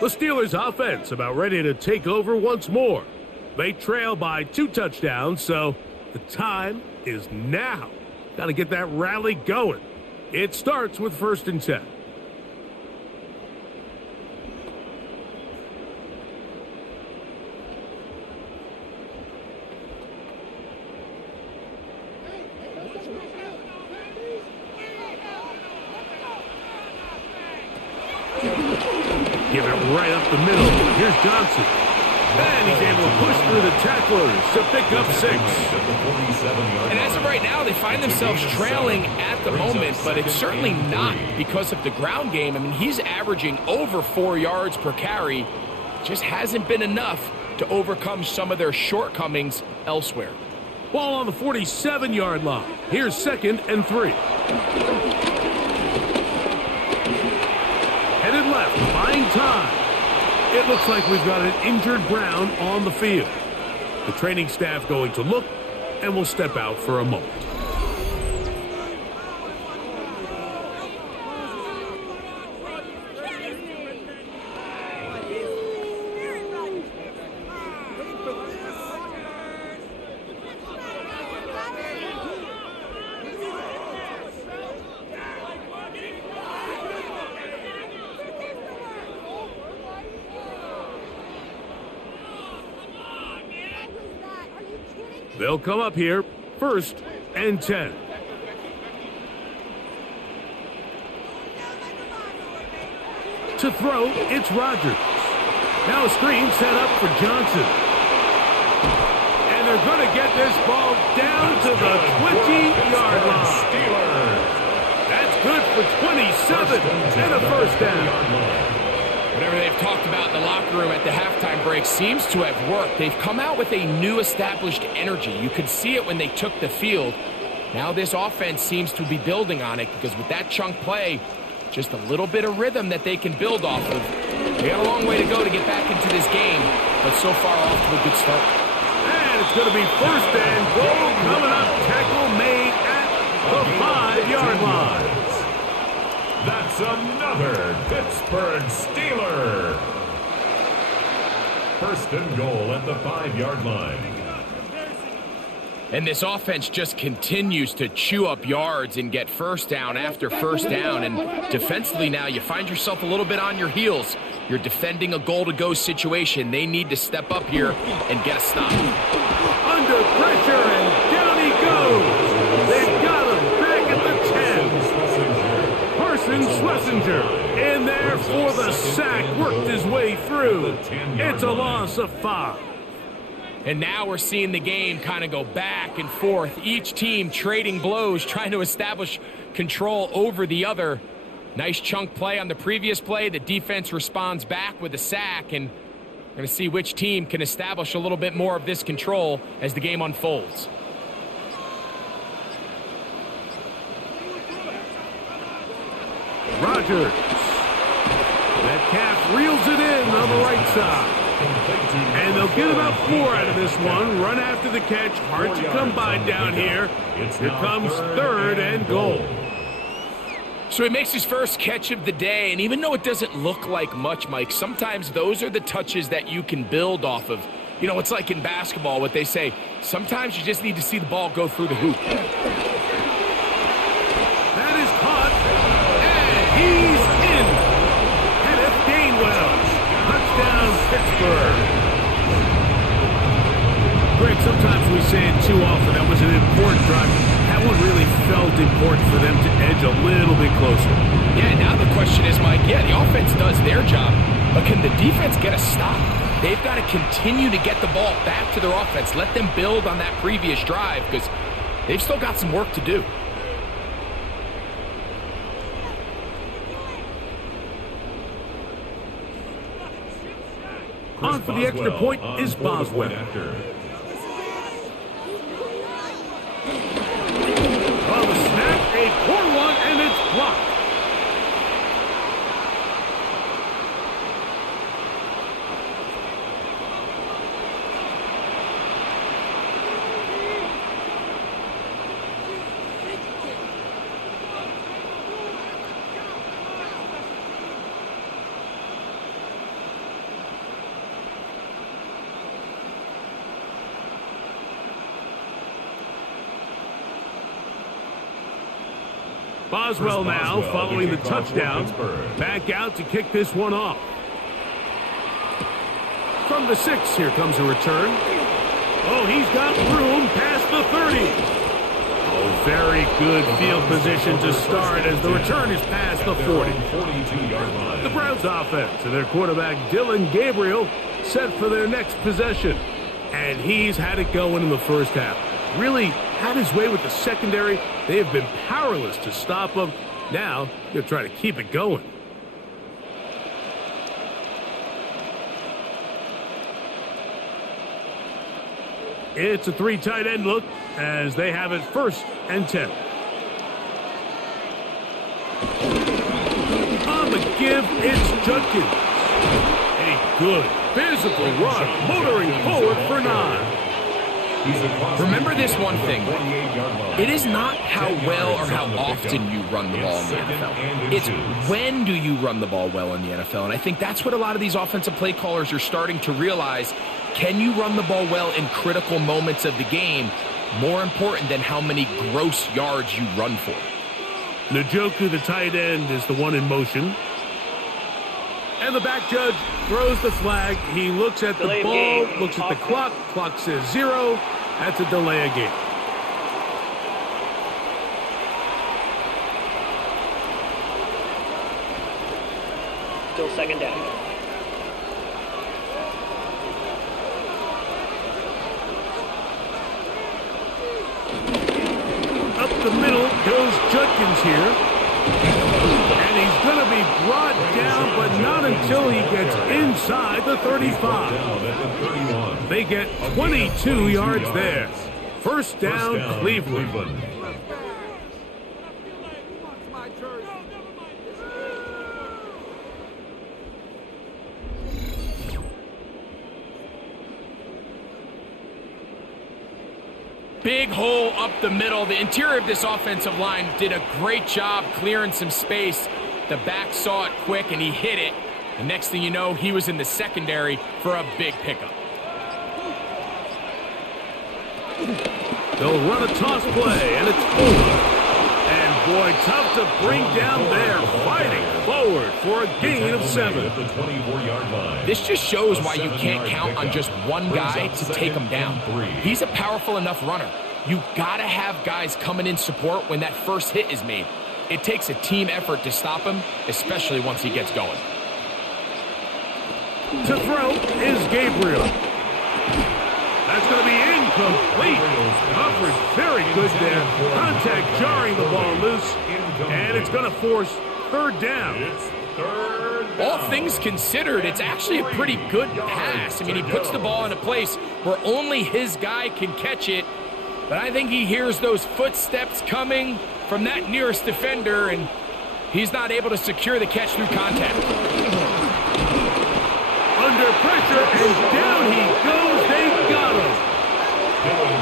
The Steelers' offense about ready to take over once more. They trail by 2 touchdowns, so the time is now. Got to get that rally going. It starts with 1st and 10. Give it right up the middle. Here's Johnson. And he's able to push through the tacklers to pick up 6. And as of right now, they find themselves trailing at the moment, but it's certainly not because of the ground game. I mean, he's averaging over 4 yards per carry. Just hasn't been enough to overcome some of their shortcomings elsewhere. Ball on the 47-yard line. Here's 2nd and 3. Headed left, buying time. It looks like we've got an injured Brown on the field. The training staff going to look, and will step out for a moment. They'll come up here, 1st and 10. To throw, it's Rodgers. Now a screen set up for Johnson. And they're going to get this ball down to the 20-yard line. That's good for 27 and a 1st down. Whatever they've talked about in the locker room at the halftime break seems to have worked. They've come out with a new established energy. You could see it when they took the field. Now this offense seems to be building on it because with that chunk play, just a little bit of rhythm that they can build off of. They got a long way to go to get back into this game, but so far off to a good start. And it's going to be 1st and goal coming up. Tackle made at the 5-yard line. That's another Pittsburgh Steeler. 1st and goal at the 5-yard line. And this offense just continues to chew up yards and get 1st down after 1st down. And defensively now, you find yourself a little bit on your heels. You're defending a goal-to-go situation. They need to step up here and get a stop. Under pressure, and down he goes. They've got him back at the 10. Carson Schlesinger in there for the sack. Worked his way through. It's a loss of 5. And now we're seeing the game kind of go back and forth. Each team trading blows, trying to establish control over the other. Nice chunk play on the previous play. The defense responds back with a sack, and we're going to see which team can establish a little bit more of this control as the game unfolds. Rodgers. That calf reels it in on the right side. And they'll get about 4 out of this one. Run after the catch. Hard to come by down here. Here comes 3rd and goal. So he makes his first catch of the day, and even though it doesn't look like much, Mike, sometimes those are the touches that you can build off of. You know, it's like in basketball, what they say, sometimes you just need to see the ball go through the hoop. That is caught, and he's in. Kenneth Gainwell, touchdown Pittsburgh. Greg, sometimes we say it too often. That was an important drive. That one really felt important for them to edge a little bit closer. Yeah, now the question is, Mike, yeah, the offense does their job, but can the defense get a stop? They've got to continue to get the ball back to their offense. Let them build on that previous drive because they've still got some work to do. On for the extra point is Boswell. Oh, the snap, a poor one, and it's blocked. Boswell now, following the touchdown, back out to kick this one off. From the 6, here comes a return. Oh, he's got room past the 30. Oh, very good field position to start as the return is past the 40. The Browns offense and their quarterback Dillon Gabriel set for their next possession. And he's had it going in the first half. Really had his way with the secondary. They have been powerless to stop him. Now, they're trying to keep it going. It's a 3 tight end look as they have it 1st and 10. On the give, it's Judkins. A good physical run, motoring forward for 9. Remember this one thing. It is not how well or how often you run the ball in the NFL. It's when do you run the ball well in the NFL. And I think that's what a lot of these offensive play callers are starting to realize. Can you run the ball well in critical moments of the game? More important than how many gross yards you run for. Njoku, the tight end, is the one in motion. And the back judge throws the flag. He looks at the ball, looks at the clock. Clock says 0. That's a delay of game. Still 2nd down. Up the middle goes Judkins here. And he's going to be brought down, but not until he gets inside the 35. They get 22 yards there. First down, Cleveland. Big hole up the middle. The interior of this offensive line did a great job clearing some space. The back saw it quick, and he hit it. The next thing you know, he was in the secondary for a big pickup. They'll run a toss play, and it's over. And, boy, tough to bring down there. Fighting forward for a gain of 7. This just shows why you can't count on just one guy to take him down. He's a powerful enough runner. You gotta have guys coming in support when that first hit is made. It takes a team effort to stop him, especially once he gets going. To throw is Gabriel. That's going to be incomplete. Coverage very good there. Contact jarring the ball loose. And it's going to force third down. All things considered, it's actually a pretty good pass. I mean, he puts the ball in a place where only his guy can catch it. But I think he hears those footsteps coming from that nearest defender, and he's not able to secure the catch through contact. Under pressure, and down he goes. They got him.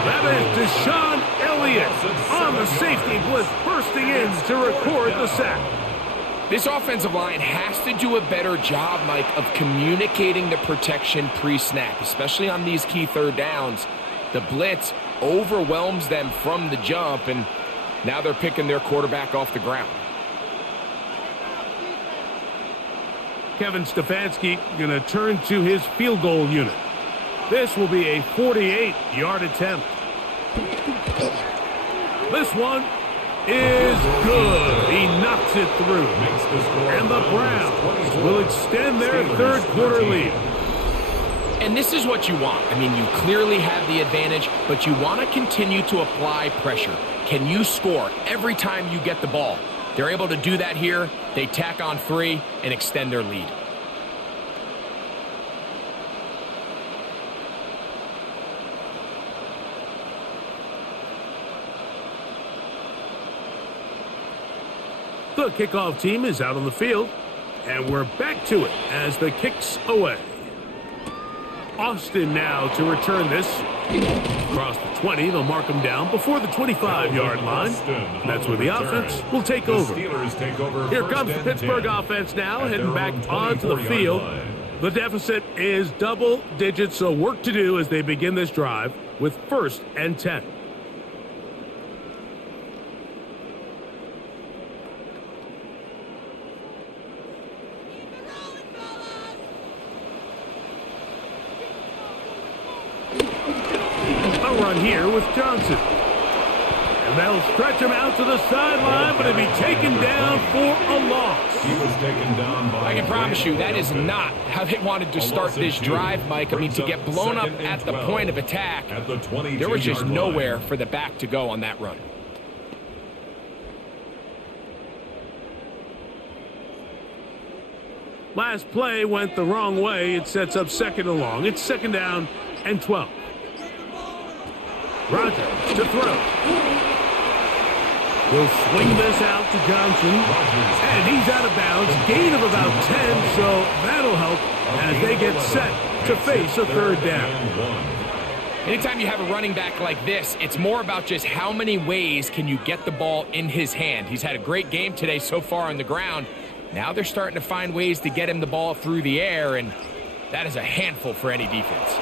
That is Deshaun Elliott on the safety blitz, bursting in to record the sack. This offensive line has to do a better job, Mike, of communicating the protection pre-snap, especially on these key third downs. The blitz overwhelms them from the jump, and now they're picking their quarterback off the ground. Kevin Stefanski going to turn to his field goal unit. This will be a 48-yard attempt. This one is good. He knocks it through. And the Browns will extend their third quarter lead. And this is what you want. I mean, you clearly have the advantage, but you want to continue to apply pressure. Can you score every time you get the ball? They're able to do that here. They tack on 3 and extend their lead. The kickoff team is out on the field, and we're back to it as the kick's away. Austin now to return this. Across the 20, they'll mark him down before the 25-yard line. That's where the offense will take over. Here comes the Pittsburgh offense now, heading back onto the field. The deficit is double digits, so work to do as they begin this drive with 1st and 10. Run here with Johnson. And they'll stretch him out to the sideline, but he'll be taken down for a loss. He was taken down by... I can promise you that is not how they wanted to start this drive, Mike. I mean, to get blown up at the point of attack, there was just nowhere for the back to go on that run. Last play went the wrong way. It sets up 2nd and long. It's 2nd down and 12. Rogers to throw. Will swing this out to Johnson. And he's out of bounds. Gain of about 10, so that'll help as they get set to face a 3rd down. Anytime you have a running back like this, it's more about just how many ways can you get the ball in his hand. He's had a great game today so far on the ground. Now they're starting to find ways to get him the ball through the air, and that is a handful for any defense.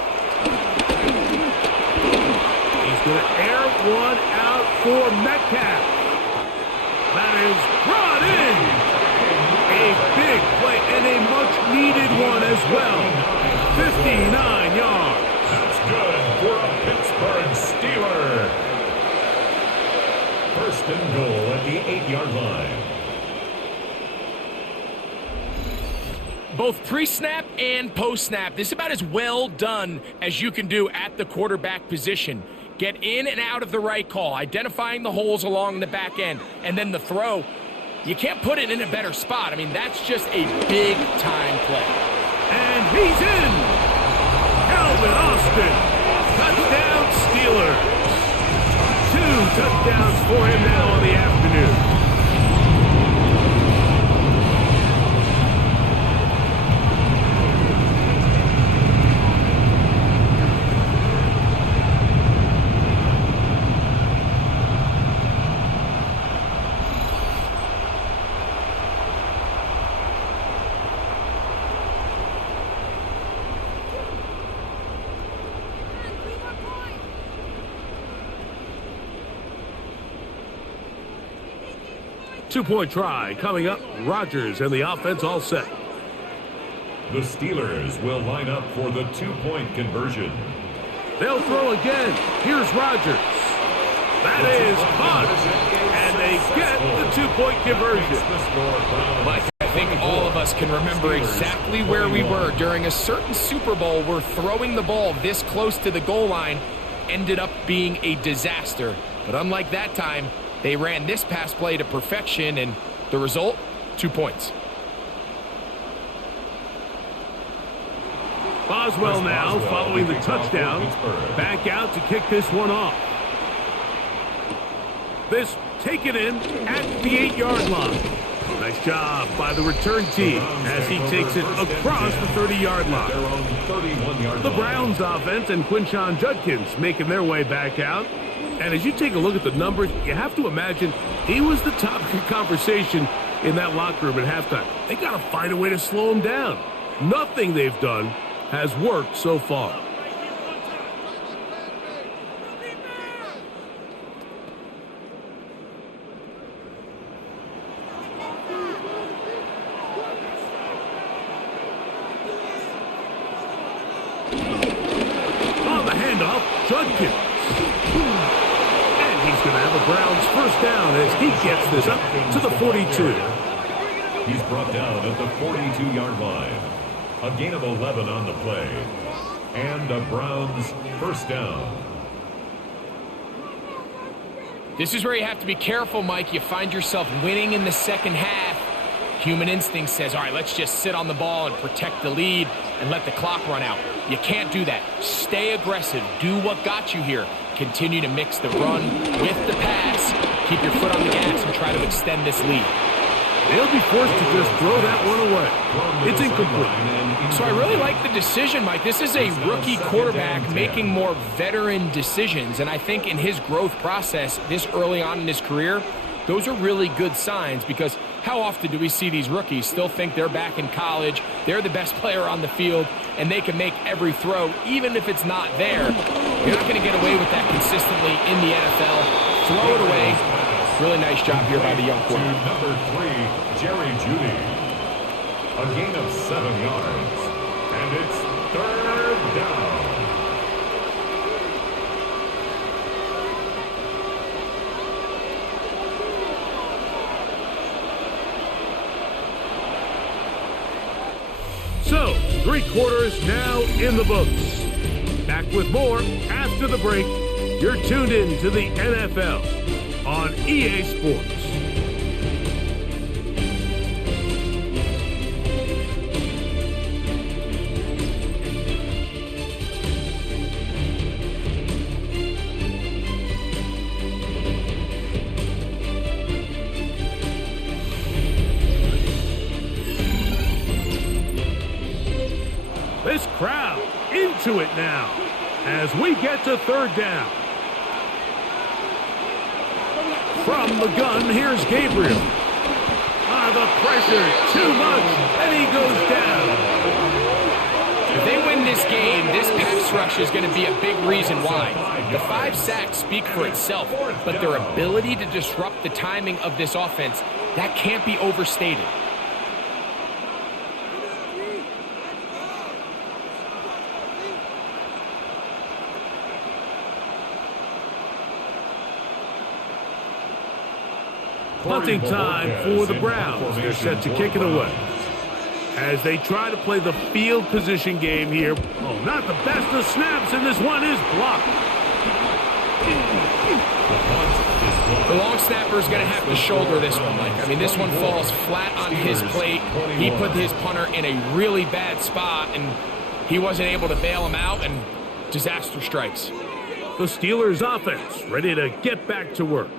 Going to air one out for Metcalf. That is brought in. A big play and a much-needed one as well. 59 yards. That's good for a Pittsburgh Steeler. 1st and goal at the 8-yard line. Both pre-snap and post-snap, this is about as well done as you can do at the quarterback position. Get in and out of the right call, identifying the holes along the back end, and then the throw. You can't put it in a better spot. I mean, that's just a big-time play. And he's in. Calvin Austin. Touchdown Steelers. 2 touchdowns for him now on the afternoon. Two-point try coming up. Rodgers and the offense all set. The Steelers will line up for the 2-point conversion. They'll throw again. Here's Rodgers. That is caught. And they get the 2-point conversion. Mike, I think all of us can remember exactly where we were during a certain Super Bowl where throwing the ball this close to the goal line ended up being a disaster. But unlike that time, they ran this pass play to perfection, and the result, 2 points. Boswell now, following the touchdown, back out to kick this one off. This taken in at the 8-yard line. Nice job by the return team as he takes it across the 30-yard line. The Browns offense and Quinshon Judkins making their way back out. And as you take a look at the numbers, you have to imagine he was the topic of conversation in that locker room at halftime. They got to find a way to slow him down. Nothing they've done has worked so far. On the handoff, Judkins. And he's going to have a Browns first down as he gets this up to the 42. He's brought down at the 42-yard line. A gain of 11 on the play. And a Browns first down. This is where you have to be careful, Mike. You find yourself winning in the second half. Human instinct says, all right, let's just sit on the ball and protect the lead and let the clock run out. You can't do that. Stay aggressive. Do what got you here. Continue to mix the run with the pass. Keep your foot on the gas and try to extend this lead. They'll be forced to just throw that one away. It's incomplete. So I really like the decision, Mike. This is a rookie quarterback making more veteran decisions, and I think in his growth process this early on in his career, those are really good signs, because how often do we see these rookies still think they're back in college, they're the best player on the field, and they can make every throw, even if it's not there. You're not going to get away with that consistently in the NFL. Throw it away. Really nice job here by the young quarterback. Number 3, Jerry Jeudy. A gain of 7 yards. And it's third down. So, 3 quarters now in the books. Back with more after the break. You're tuned in to the NFL on EA Sports. This crowd into it now as we get to third down. From the gun, here's Gabriel. The pressure, too much, and he goes down. If they win this game, this pass rush is going to be a big reason why. The 5 sacks speak for itself, but their ability to disrupt the timing of this offense, that can't be overstated. Punting time for the Browns. They're set to kick it away. As they try to play the field position game here. Oh, not the best of snaps, and this one is blocked. The long snapper is going to have to shoulder this one, Mike. I mean, this one falls flat on his plate. He put his punter in a really bad spot, and he wasn't able to bail him out, and disaster strikes. The Steelers offense ready to get back to work.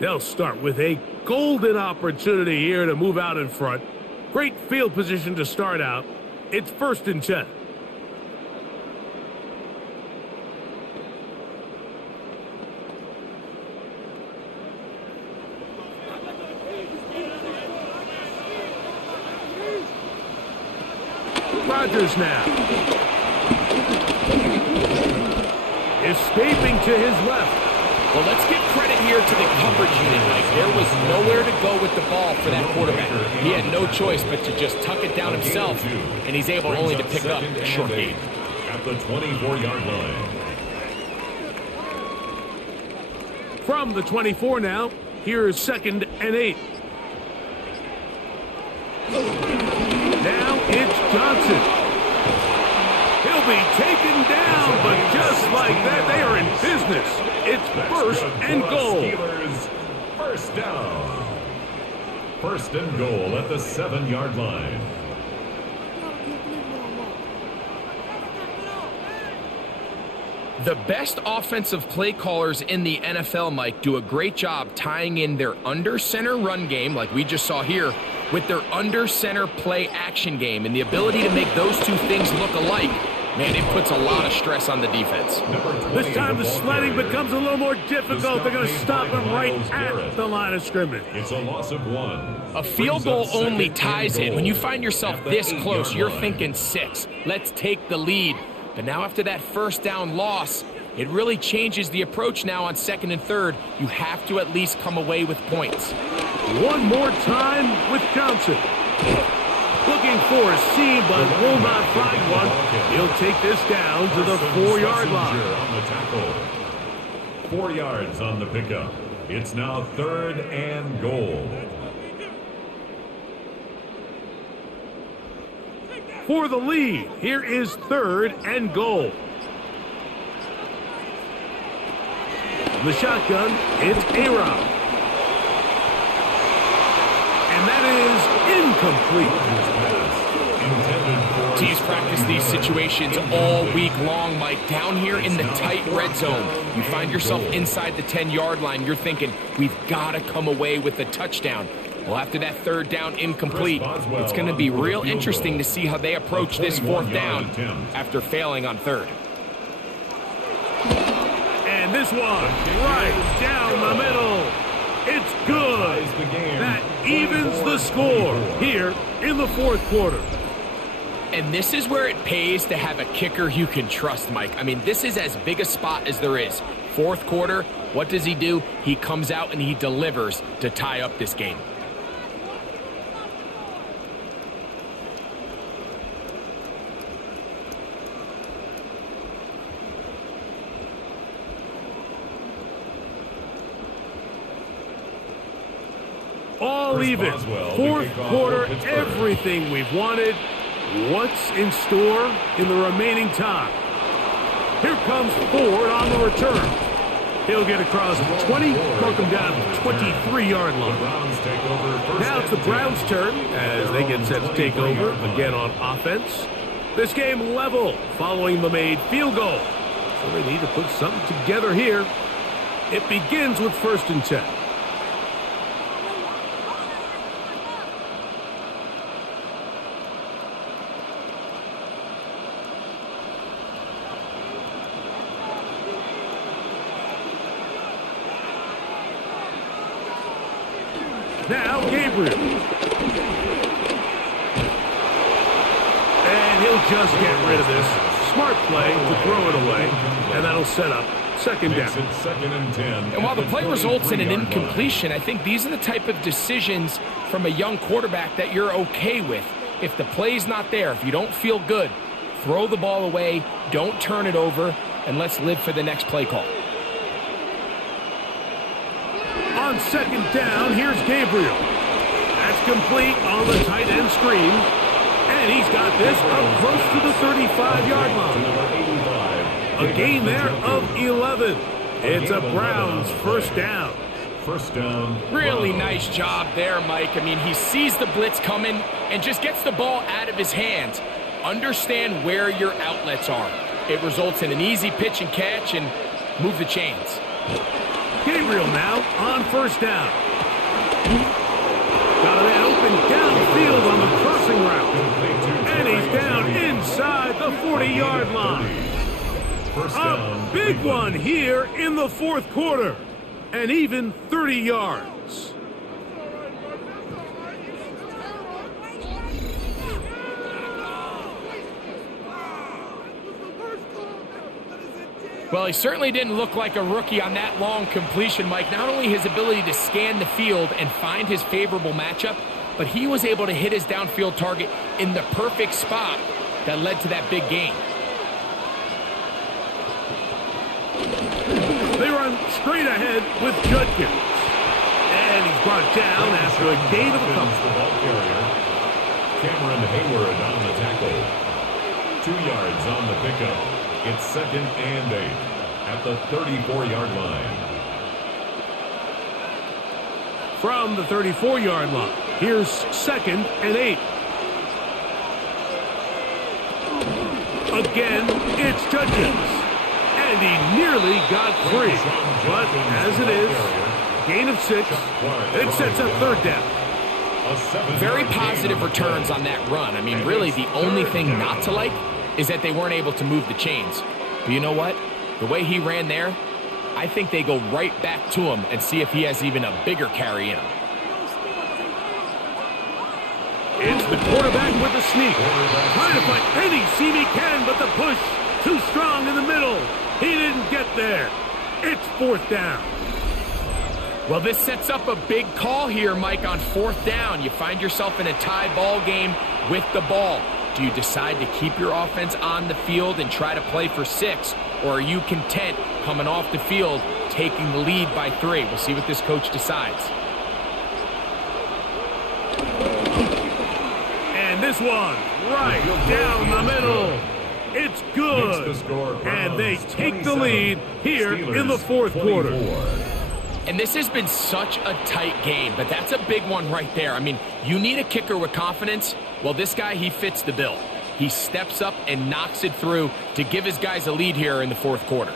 They'll start with a golden opportunity here to move out in front. Great field position to start out. It's 1st and 10. Rodgers now. Escaping to his left. Well, let's give credit here to the coverage unit, Mike. There was nowhere to go with the ball for that quarterback. He had no choice but to just tuck it down himself, and he's able only to pick up a short gain. At the 24-yard line. From the 24 now, here's 2nd and 8. will be taken down, but just like that, they are in business. It's first and goal. Steelers, first down. First and goal at the 7-yard line. The best offensive play callers in the NFL, Mike, do a great job tying in their under-center run game, like we just saw here, with their under-center play action game. And the ability to make those two things look alike, man, it puts a lot of stress on the defense. This time the sledding becomes a little more difficult. They're going to stop him right at the line of scrimmage. It's a loss of 1. A field goal only ties it. When you find yourself this close, you're thinking 6. Let's take the lead. But now after that first down loss, it really changes the approach now on 2nd and 3rd. You have to at least come away with points. One more time with Johnson. Looking for a seam, but will not find one. He'll take this down to the 4-yard line. On the tackle. 4 yards on the pickup. It's now 3rd and goal. For the lead, here is 3rd and goal. The shotgun, it's A-Rob. And that is incomplete. Teams practice these situations all week long, Mike. Down here in the tight red zone, you find yourself inside the 10-yard line. You're thinking, we've got to come away with a touchdown. Well, after that 3rd down incomplete, it's going to be real interesting to see how they approach this 4th down after failing on 3rd. And this one, right down the middle. It's good. That evens the score here in the 4th quarter. And this is where it pays to have a kicker you can trust, Mike. I mean, this is as big a spot as there is. 4th quarter, what does he do? He comes out and he delivers to tie up this game. All even. 4th quarter, everything we've wanted. What's in store in the remaining time? Here comes Ford on the return. He'll get across the 20, mark him down to the 23-yard line. Now it's the Browns' turn as they get set to take over again on offense. This game level following the made field goal. So they need to put something together here. It begins with 1st and 10. Now Gabriel. And he'll just get rid of this. Smart play to throw it away. And that'll set up 2nd down. 2nd and 10. And while the play results in an incompletion, I think these are the type of decisions from a young quarterback that you're okay with. If the play's not there, if you don't feel good, throw the ball away, don't turn it over, and let's live for the next play call. On 2nd down, here's Gabriel. That's complete on the tight end screen. And he's got this up close to the 35-yard line. A gain there of 11. It's a Browns 1st down. 1st down. Really nice job there, Mike. I mean, he sees the blitz coming and just gets the ball out of his hands. Understand where your outlets are. It results in an easy pitch and catch and move the chains. Gabriel now on 1st down. Got a man open downfield on the crossing route. And he's down inside the 40-yard line. A big one here in the 4th quarter. And even 30 yards. Well, he certainly didn't look like a rookie on that long completion, Mike. Not only his ability to scan the field and find his favorable matchup, but he was able to hit his downfield target in the perfect spot that led to that big gain. They run straight ahead with Judkins. And he's brought down after a gain of a couple. Cameron Hayward on the tackle. 2 yards on the pickup. It's 2nd and 8 at the 34-yard line. From the 34-yard line, here's 2nd and 8. Again, it's Judkins. And he nearly got free. But as it is, gain of 6. It sets up 3rd down. Very positive returns on that run. I mean, really, the only thing not to like is that they weren't able to move the chains. But you know what? The way he ran there, I think they go right back to him and see if he has even a bigger carry in him. It's the quarterback with the sneak. Trying to find any seam he can, but the push too strong in the middle. He didn't get there. It's 4th down. Well, this sets up a big call here, Mike, on 4th down. You find yourself in a tie ball game with the ball. Do you decide to keep your offense on the field and try to play for 6? Or are you content coming off the field, taking the lead by 3? We'll see what this coach decides. And this one, right down the middle. It's good. And they take the lead here in the 4th quarter. And this has been such a tight game, but that's a big one right there. I mean, you need a kicker with confidence. Well, this guy, he fits the bill. He steps up and knocks it through to give his guys a lead here in the 4th quarter.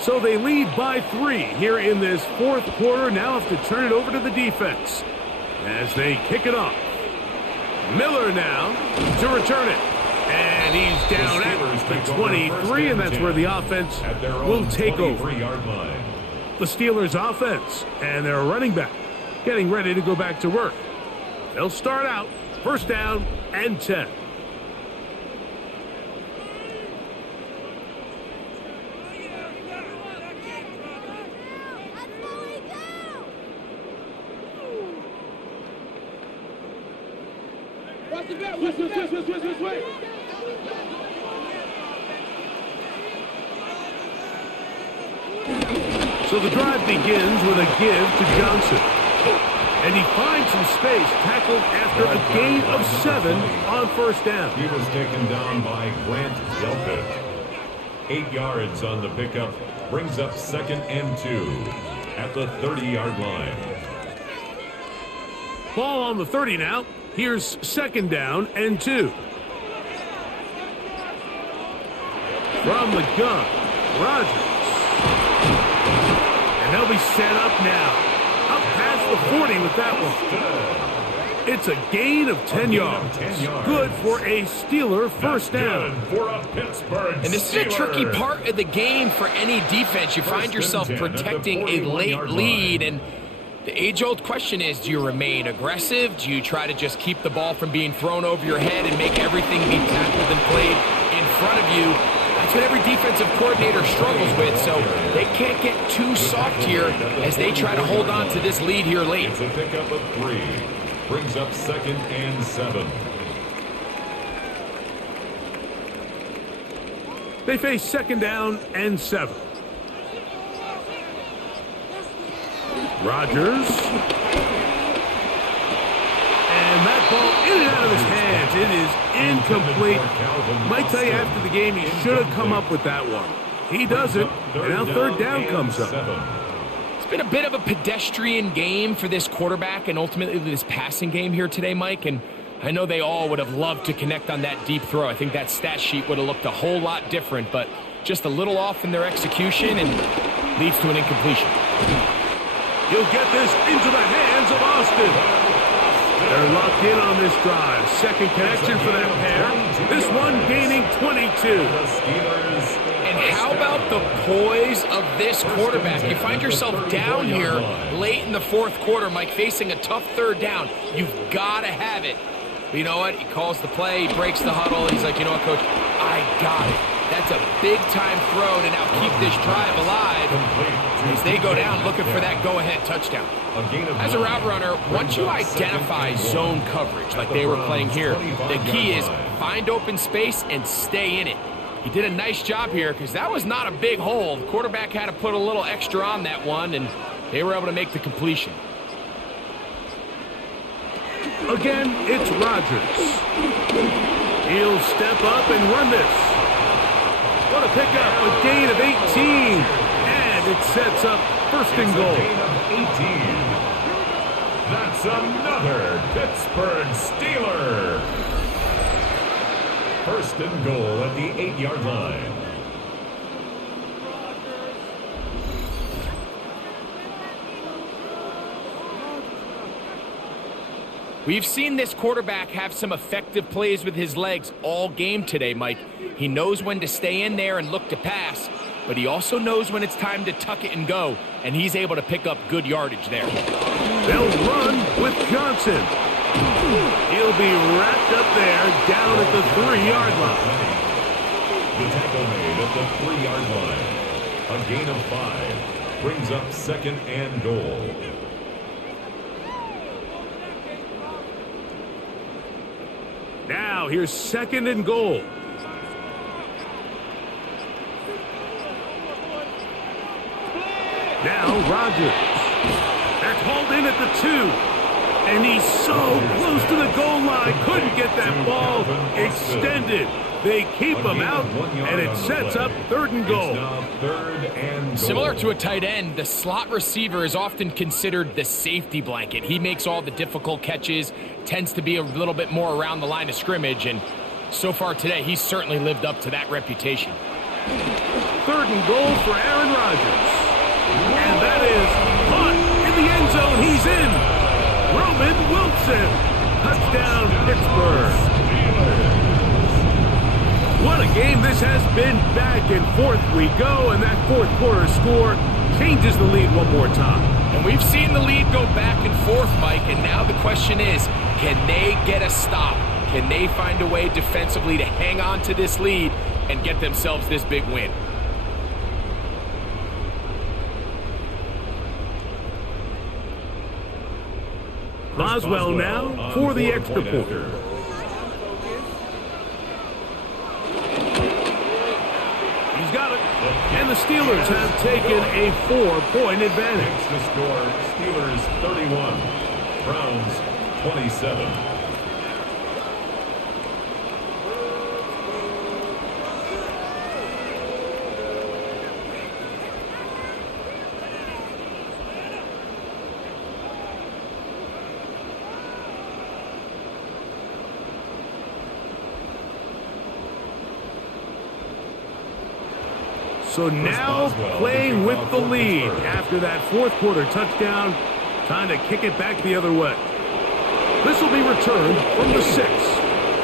So they lead by 3 here in this 4th quarter. Now have to turn it over to the defense as they kick it off. Miller now to return it. And he's down at the 23, and that's where the offense will take over. The Steelers offense and their running back getting ready to go back to work. They'll start out 1st down and 10. So the drive begins with a give to Johnson. And he finds some space, tackled after a gain of 7 on 1st down. He was taken down by Grant Delpit. 8 yards on the pickup, brings up 2nd and 2 at the 30-yard line. Ball on the 30 now. Here's 2nd down and 2. From the gun, Rodgers. And they'll be set up now. Up past the 40 with that one. It's a gain of 10 yards. Good for a Steeler 1st down. For a Pittsburgh and this is a tricky part of the game for any defense. You find yourself protecting a late lead, and the age-old question is, do you remain aggressive? Do you try to just keep the ball from being thrown over your head and make everything be tackled and played in front of you? That's what every defensive coordinator struggles with, so they can't get too soft here as they try to hold on to this lead here late. It's a pickup of 3. Brings up 2nd and 7. They face 2nd down and 7. Rodgers. And that ball in and out of his hands. It is incomplete. Might tell you after the game he should have come up with that one. He doesn't, and now 3rd down comes up. It's been a bit of a pedestrian game for this quarterback and ultimately this passing game here today, Mike. And I know they all would have loved to connect on that deep throw. I think that stat sheet would have looked a whole lot different, but just a little off in their execution and leads to an incompletion. You'll get this into the hands of Austin. They're locked in on this drive. 2nd connection for that pair. This one gaining 22. And how about the poise of this quarterback? You find yourself down here late in the 4th quarter, Mike, facing a tough 3rd down. You've got to have it. But you know what? He calls the play, he breaks the huddle. He's like, you know what, Coach? I got it. That's a big-time throw to now keep this drive alive as they go down looking for that go-ahead touchdown. As a route runner, once you identify zone coverage like they were playing here, the key is find open space and stay in it. He did a nice job here because that was not a big hole. The quarterback had to put a little extra on that one, and they were able to make the completion. Again, it's Rodgers. He'll step up and run this. What a pickup, a gain of 18. And it sets up first and goal. A gain of 18. That's another Pittsburgh Steeler. First and goal at the 8-yard line. We've seen this quarterback have some effective plays with his legs all game today, Mike. He knows when to stay in there and look to pass, but he also knows when it's time to tuck it and go, and he's able to pick up good yardage there. They'll run with Johnson. He'll be wrapped up there down at the 3-yard line. The tackle made at the 3-yard line. A gain of 5 brings up second and goal. Now here's second and goal. Now Rodgers. That's hauled in at the 2. And he's so close to the goal line. Couldn't get that ball extended. They keep him out, and it sets up third and goal. Similar to a tight end, the slot receiver is often considered the safety blanket. He makes all the difficult catches, tends to be a little bit more around the line of scrimmage, and so far today, he's certainly lived up to that reputation. Third and goal for Aaron Rodgers. And that is caught in the end zone. He's in. Roman Wilson. Touchdown, Pittsburgh. What a game this has been. Back and forth we go, and that fourth quarter score changes the lead one more time. And we've seen the lead go back and forth, Mike, and now the question is, can they get a stop? Can they find a way defensively to hang on to this lead and get themselves this big win? Boswell now for the extra point. He's got it. And the Steelers have taken a 4-point advantage. The score, Steelers 31, Browns 27. So now playing with the lead after that fourth quarter touchdown, trying to kick it back the other way. This will be returned from the 6.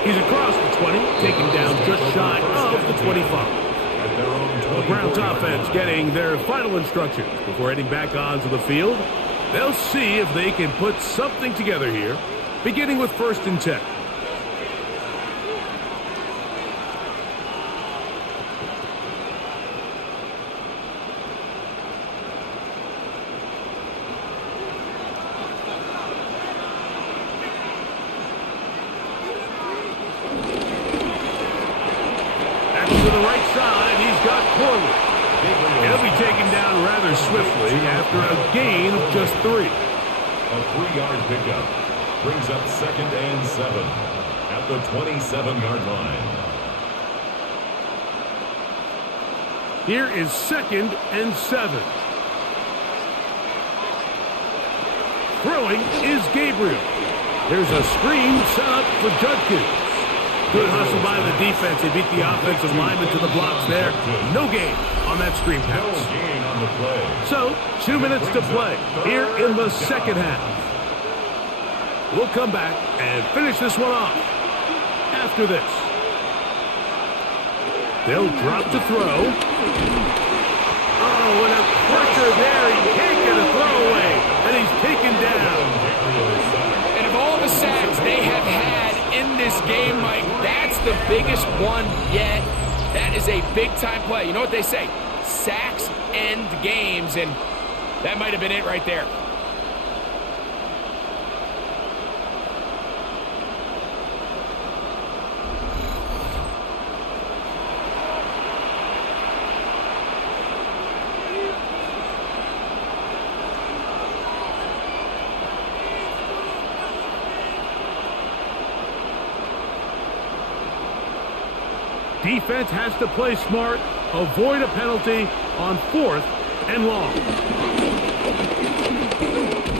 He's across the 20, taken down just shy of the 25. The Browns offense getting their final instructions before heading back onto the field. They'll see if they can put something together here, beginning with 1st and 10. He'll be taken down rather swiftly after a gain of just 3. A 3-yard pickup brings up 2nd and 7 at the 27-yard line. Here is 2nd and 7. Throwing is Gabriel. There's a screen set up for Judkins. Good hustle by the defense. They beat the offensive lineman to the blocks there. No gain on that screen pass. No gain on the play. So, 2 minutes to play here in the second half. We'll come back and finish this one off after this. They'll drop to throw. Oh, and a pressure there. He can't get a throwaway, and he's taken down. And of all the sacks they have had in this game, Mike, that's the biggest one yet. That is a big-time play. You know what they say? Sacks end games, and that might have been it right there. Defense has to play smart, avoid a penalty on 4th and long.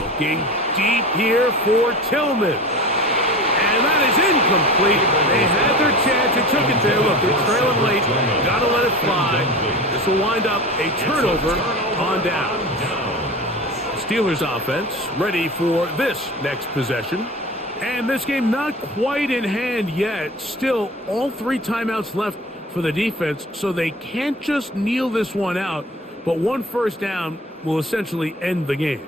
Looking deep here for Tillman. And that is incomplete. They had their chance. They took it there. Look, they're trailing late. Got to let it fly. This will wind up a turnover on down. Steelers offense ready for this next possession. And this game not quite in hand yet. Still, all 3 timeouts left for the defense, so they can't just kneel this one out. But 1 first down will essentially end the game.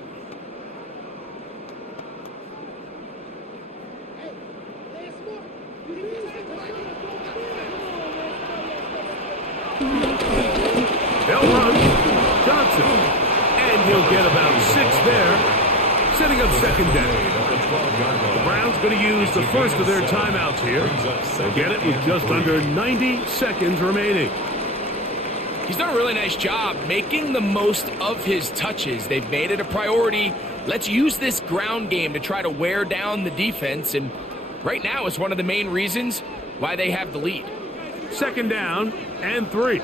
They'll run. Johnson. And he'll get about 6 there, setting up second down. The Browns going to use the first of their timeouts here. They'll get it with just under 90 seconds remaining. He's done a really nice job making the most of his touches. They've made it a priority. Let's use this ground game to try to wear down the defense, and right now it's one of the main reasons why they have the lead. Second down and 3.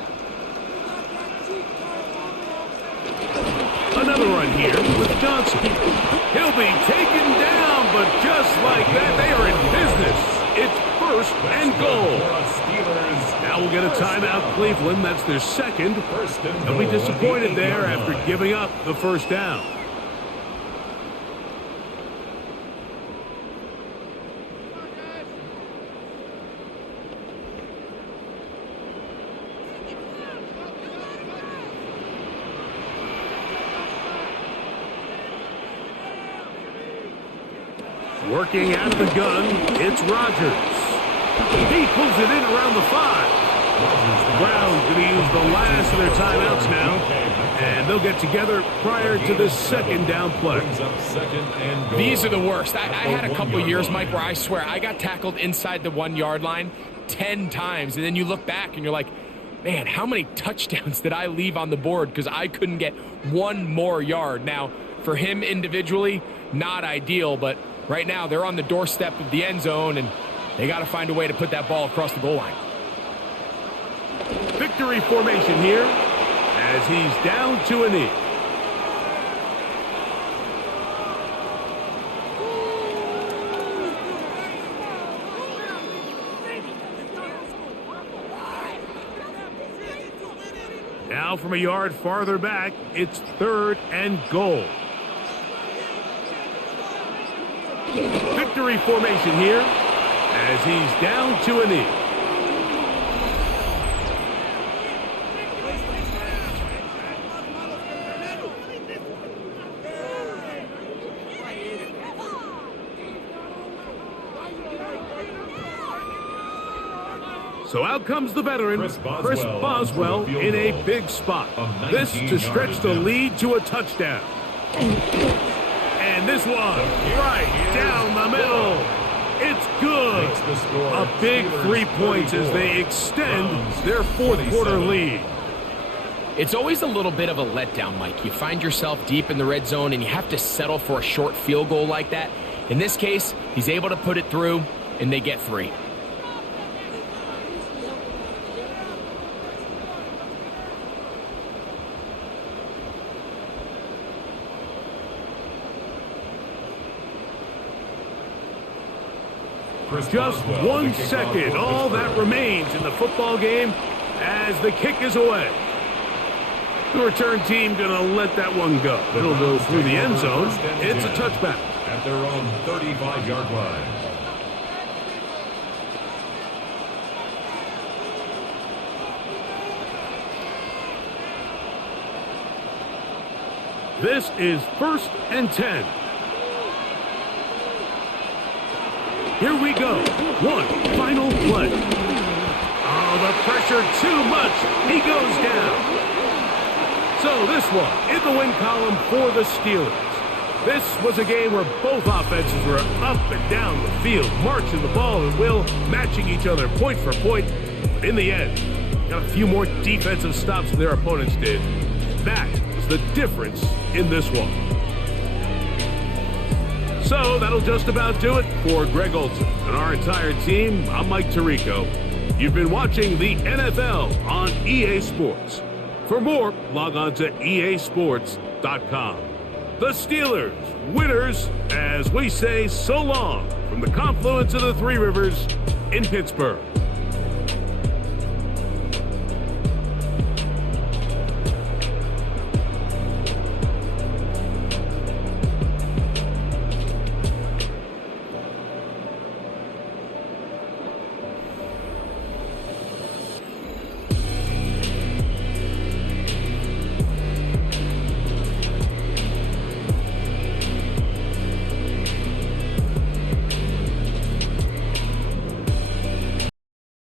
Another run here with Johnson. He'll be taken down, but just like that, they are in business. It's 1st and goal. Now we'll get a timeout, Cleveland. That's their second. They'll be disappointed there after giving up the first down. Working out of the gun, it's Rodgers. He pulls it in around the 5. Browns going to use the last of their timeouts now, and they'll get together prior to this second down play. These are the worst. I had a couple years, Mike, where I swear I got tackled inside the 1 yard line 10 times, and then you look back and you're like, man, how many touchdowns did I leave on the board because I couldn't get 1 more yard? Now, for him individually, not ideal, but right now they're on the doorstep of the end zone, and they got to find a way to put that ball across the goal line. Victory formation here as he's down to a knee. Now from a yard farther back, it's 3rd and goal. Victory formation here as he's down to a knee. So out comes the veteran, Chris Boswell in a big spot. This to stretch the lead to a touchdown. And this one, right down the middle. It's good. A big 3 points as they extend their 4th quarter lead. It's always a little bit of a letdown, Mike. You find yourself deep in the red zone and you have to settle for a short field goal like that. In this case, he's able to put it through and they get 3. Just 1 second, all that remains in the football game as the kick is away. The return team going to let that one go. It'll go through the end zone. It's a touchback. At their own 35-yard line. This is 1st and 10. Here we go. One final play. Oh, the pressure too much. He goes down. So this one in the win column for the Steelers. This was a game where both offenses were up and down the field, marching the ball at will, matching each other point for point. But in the end, got a few more defensive stops than their opponents did. That is the difference in this one. So that'll just about do it for Greg Olson and our entire team. I'm Mike Tirico. You've been watching the NFL on EA Sports. For more, log on to easports.com. The Steelers, winners, as we say so long from the confluence of the Three Rivers in Pittsburgh.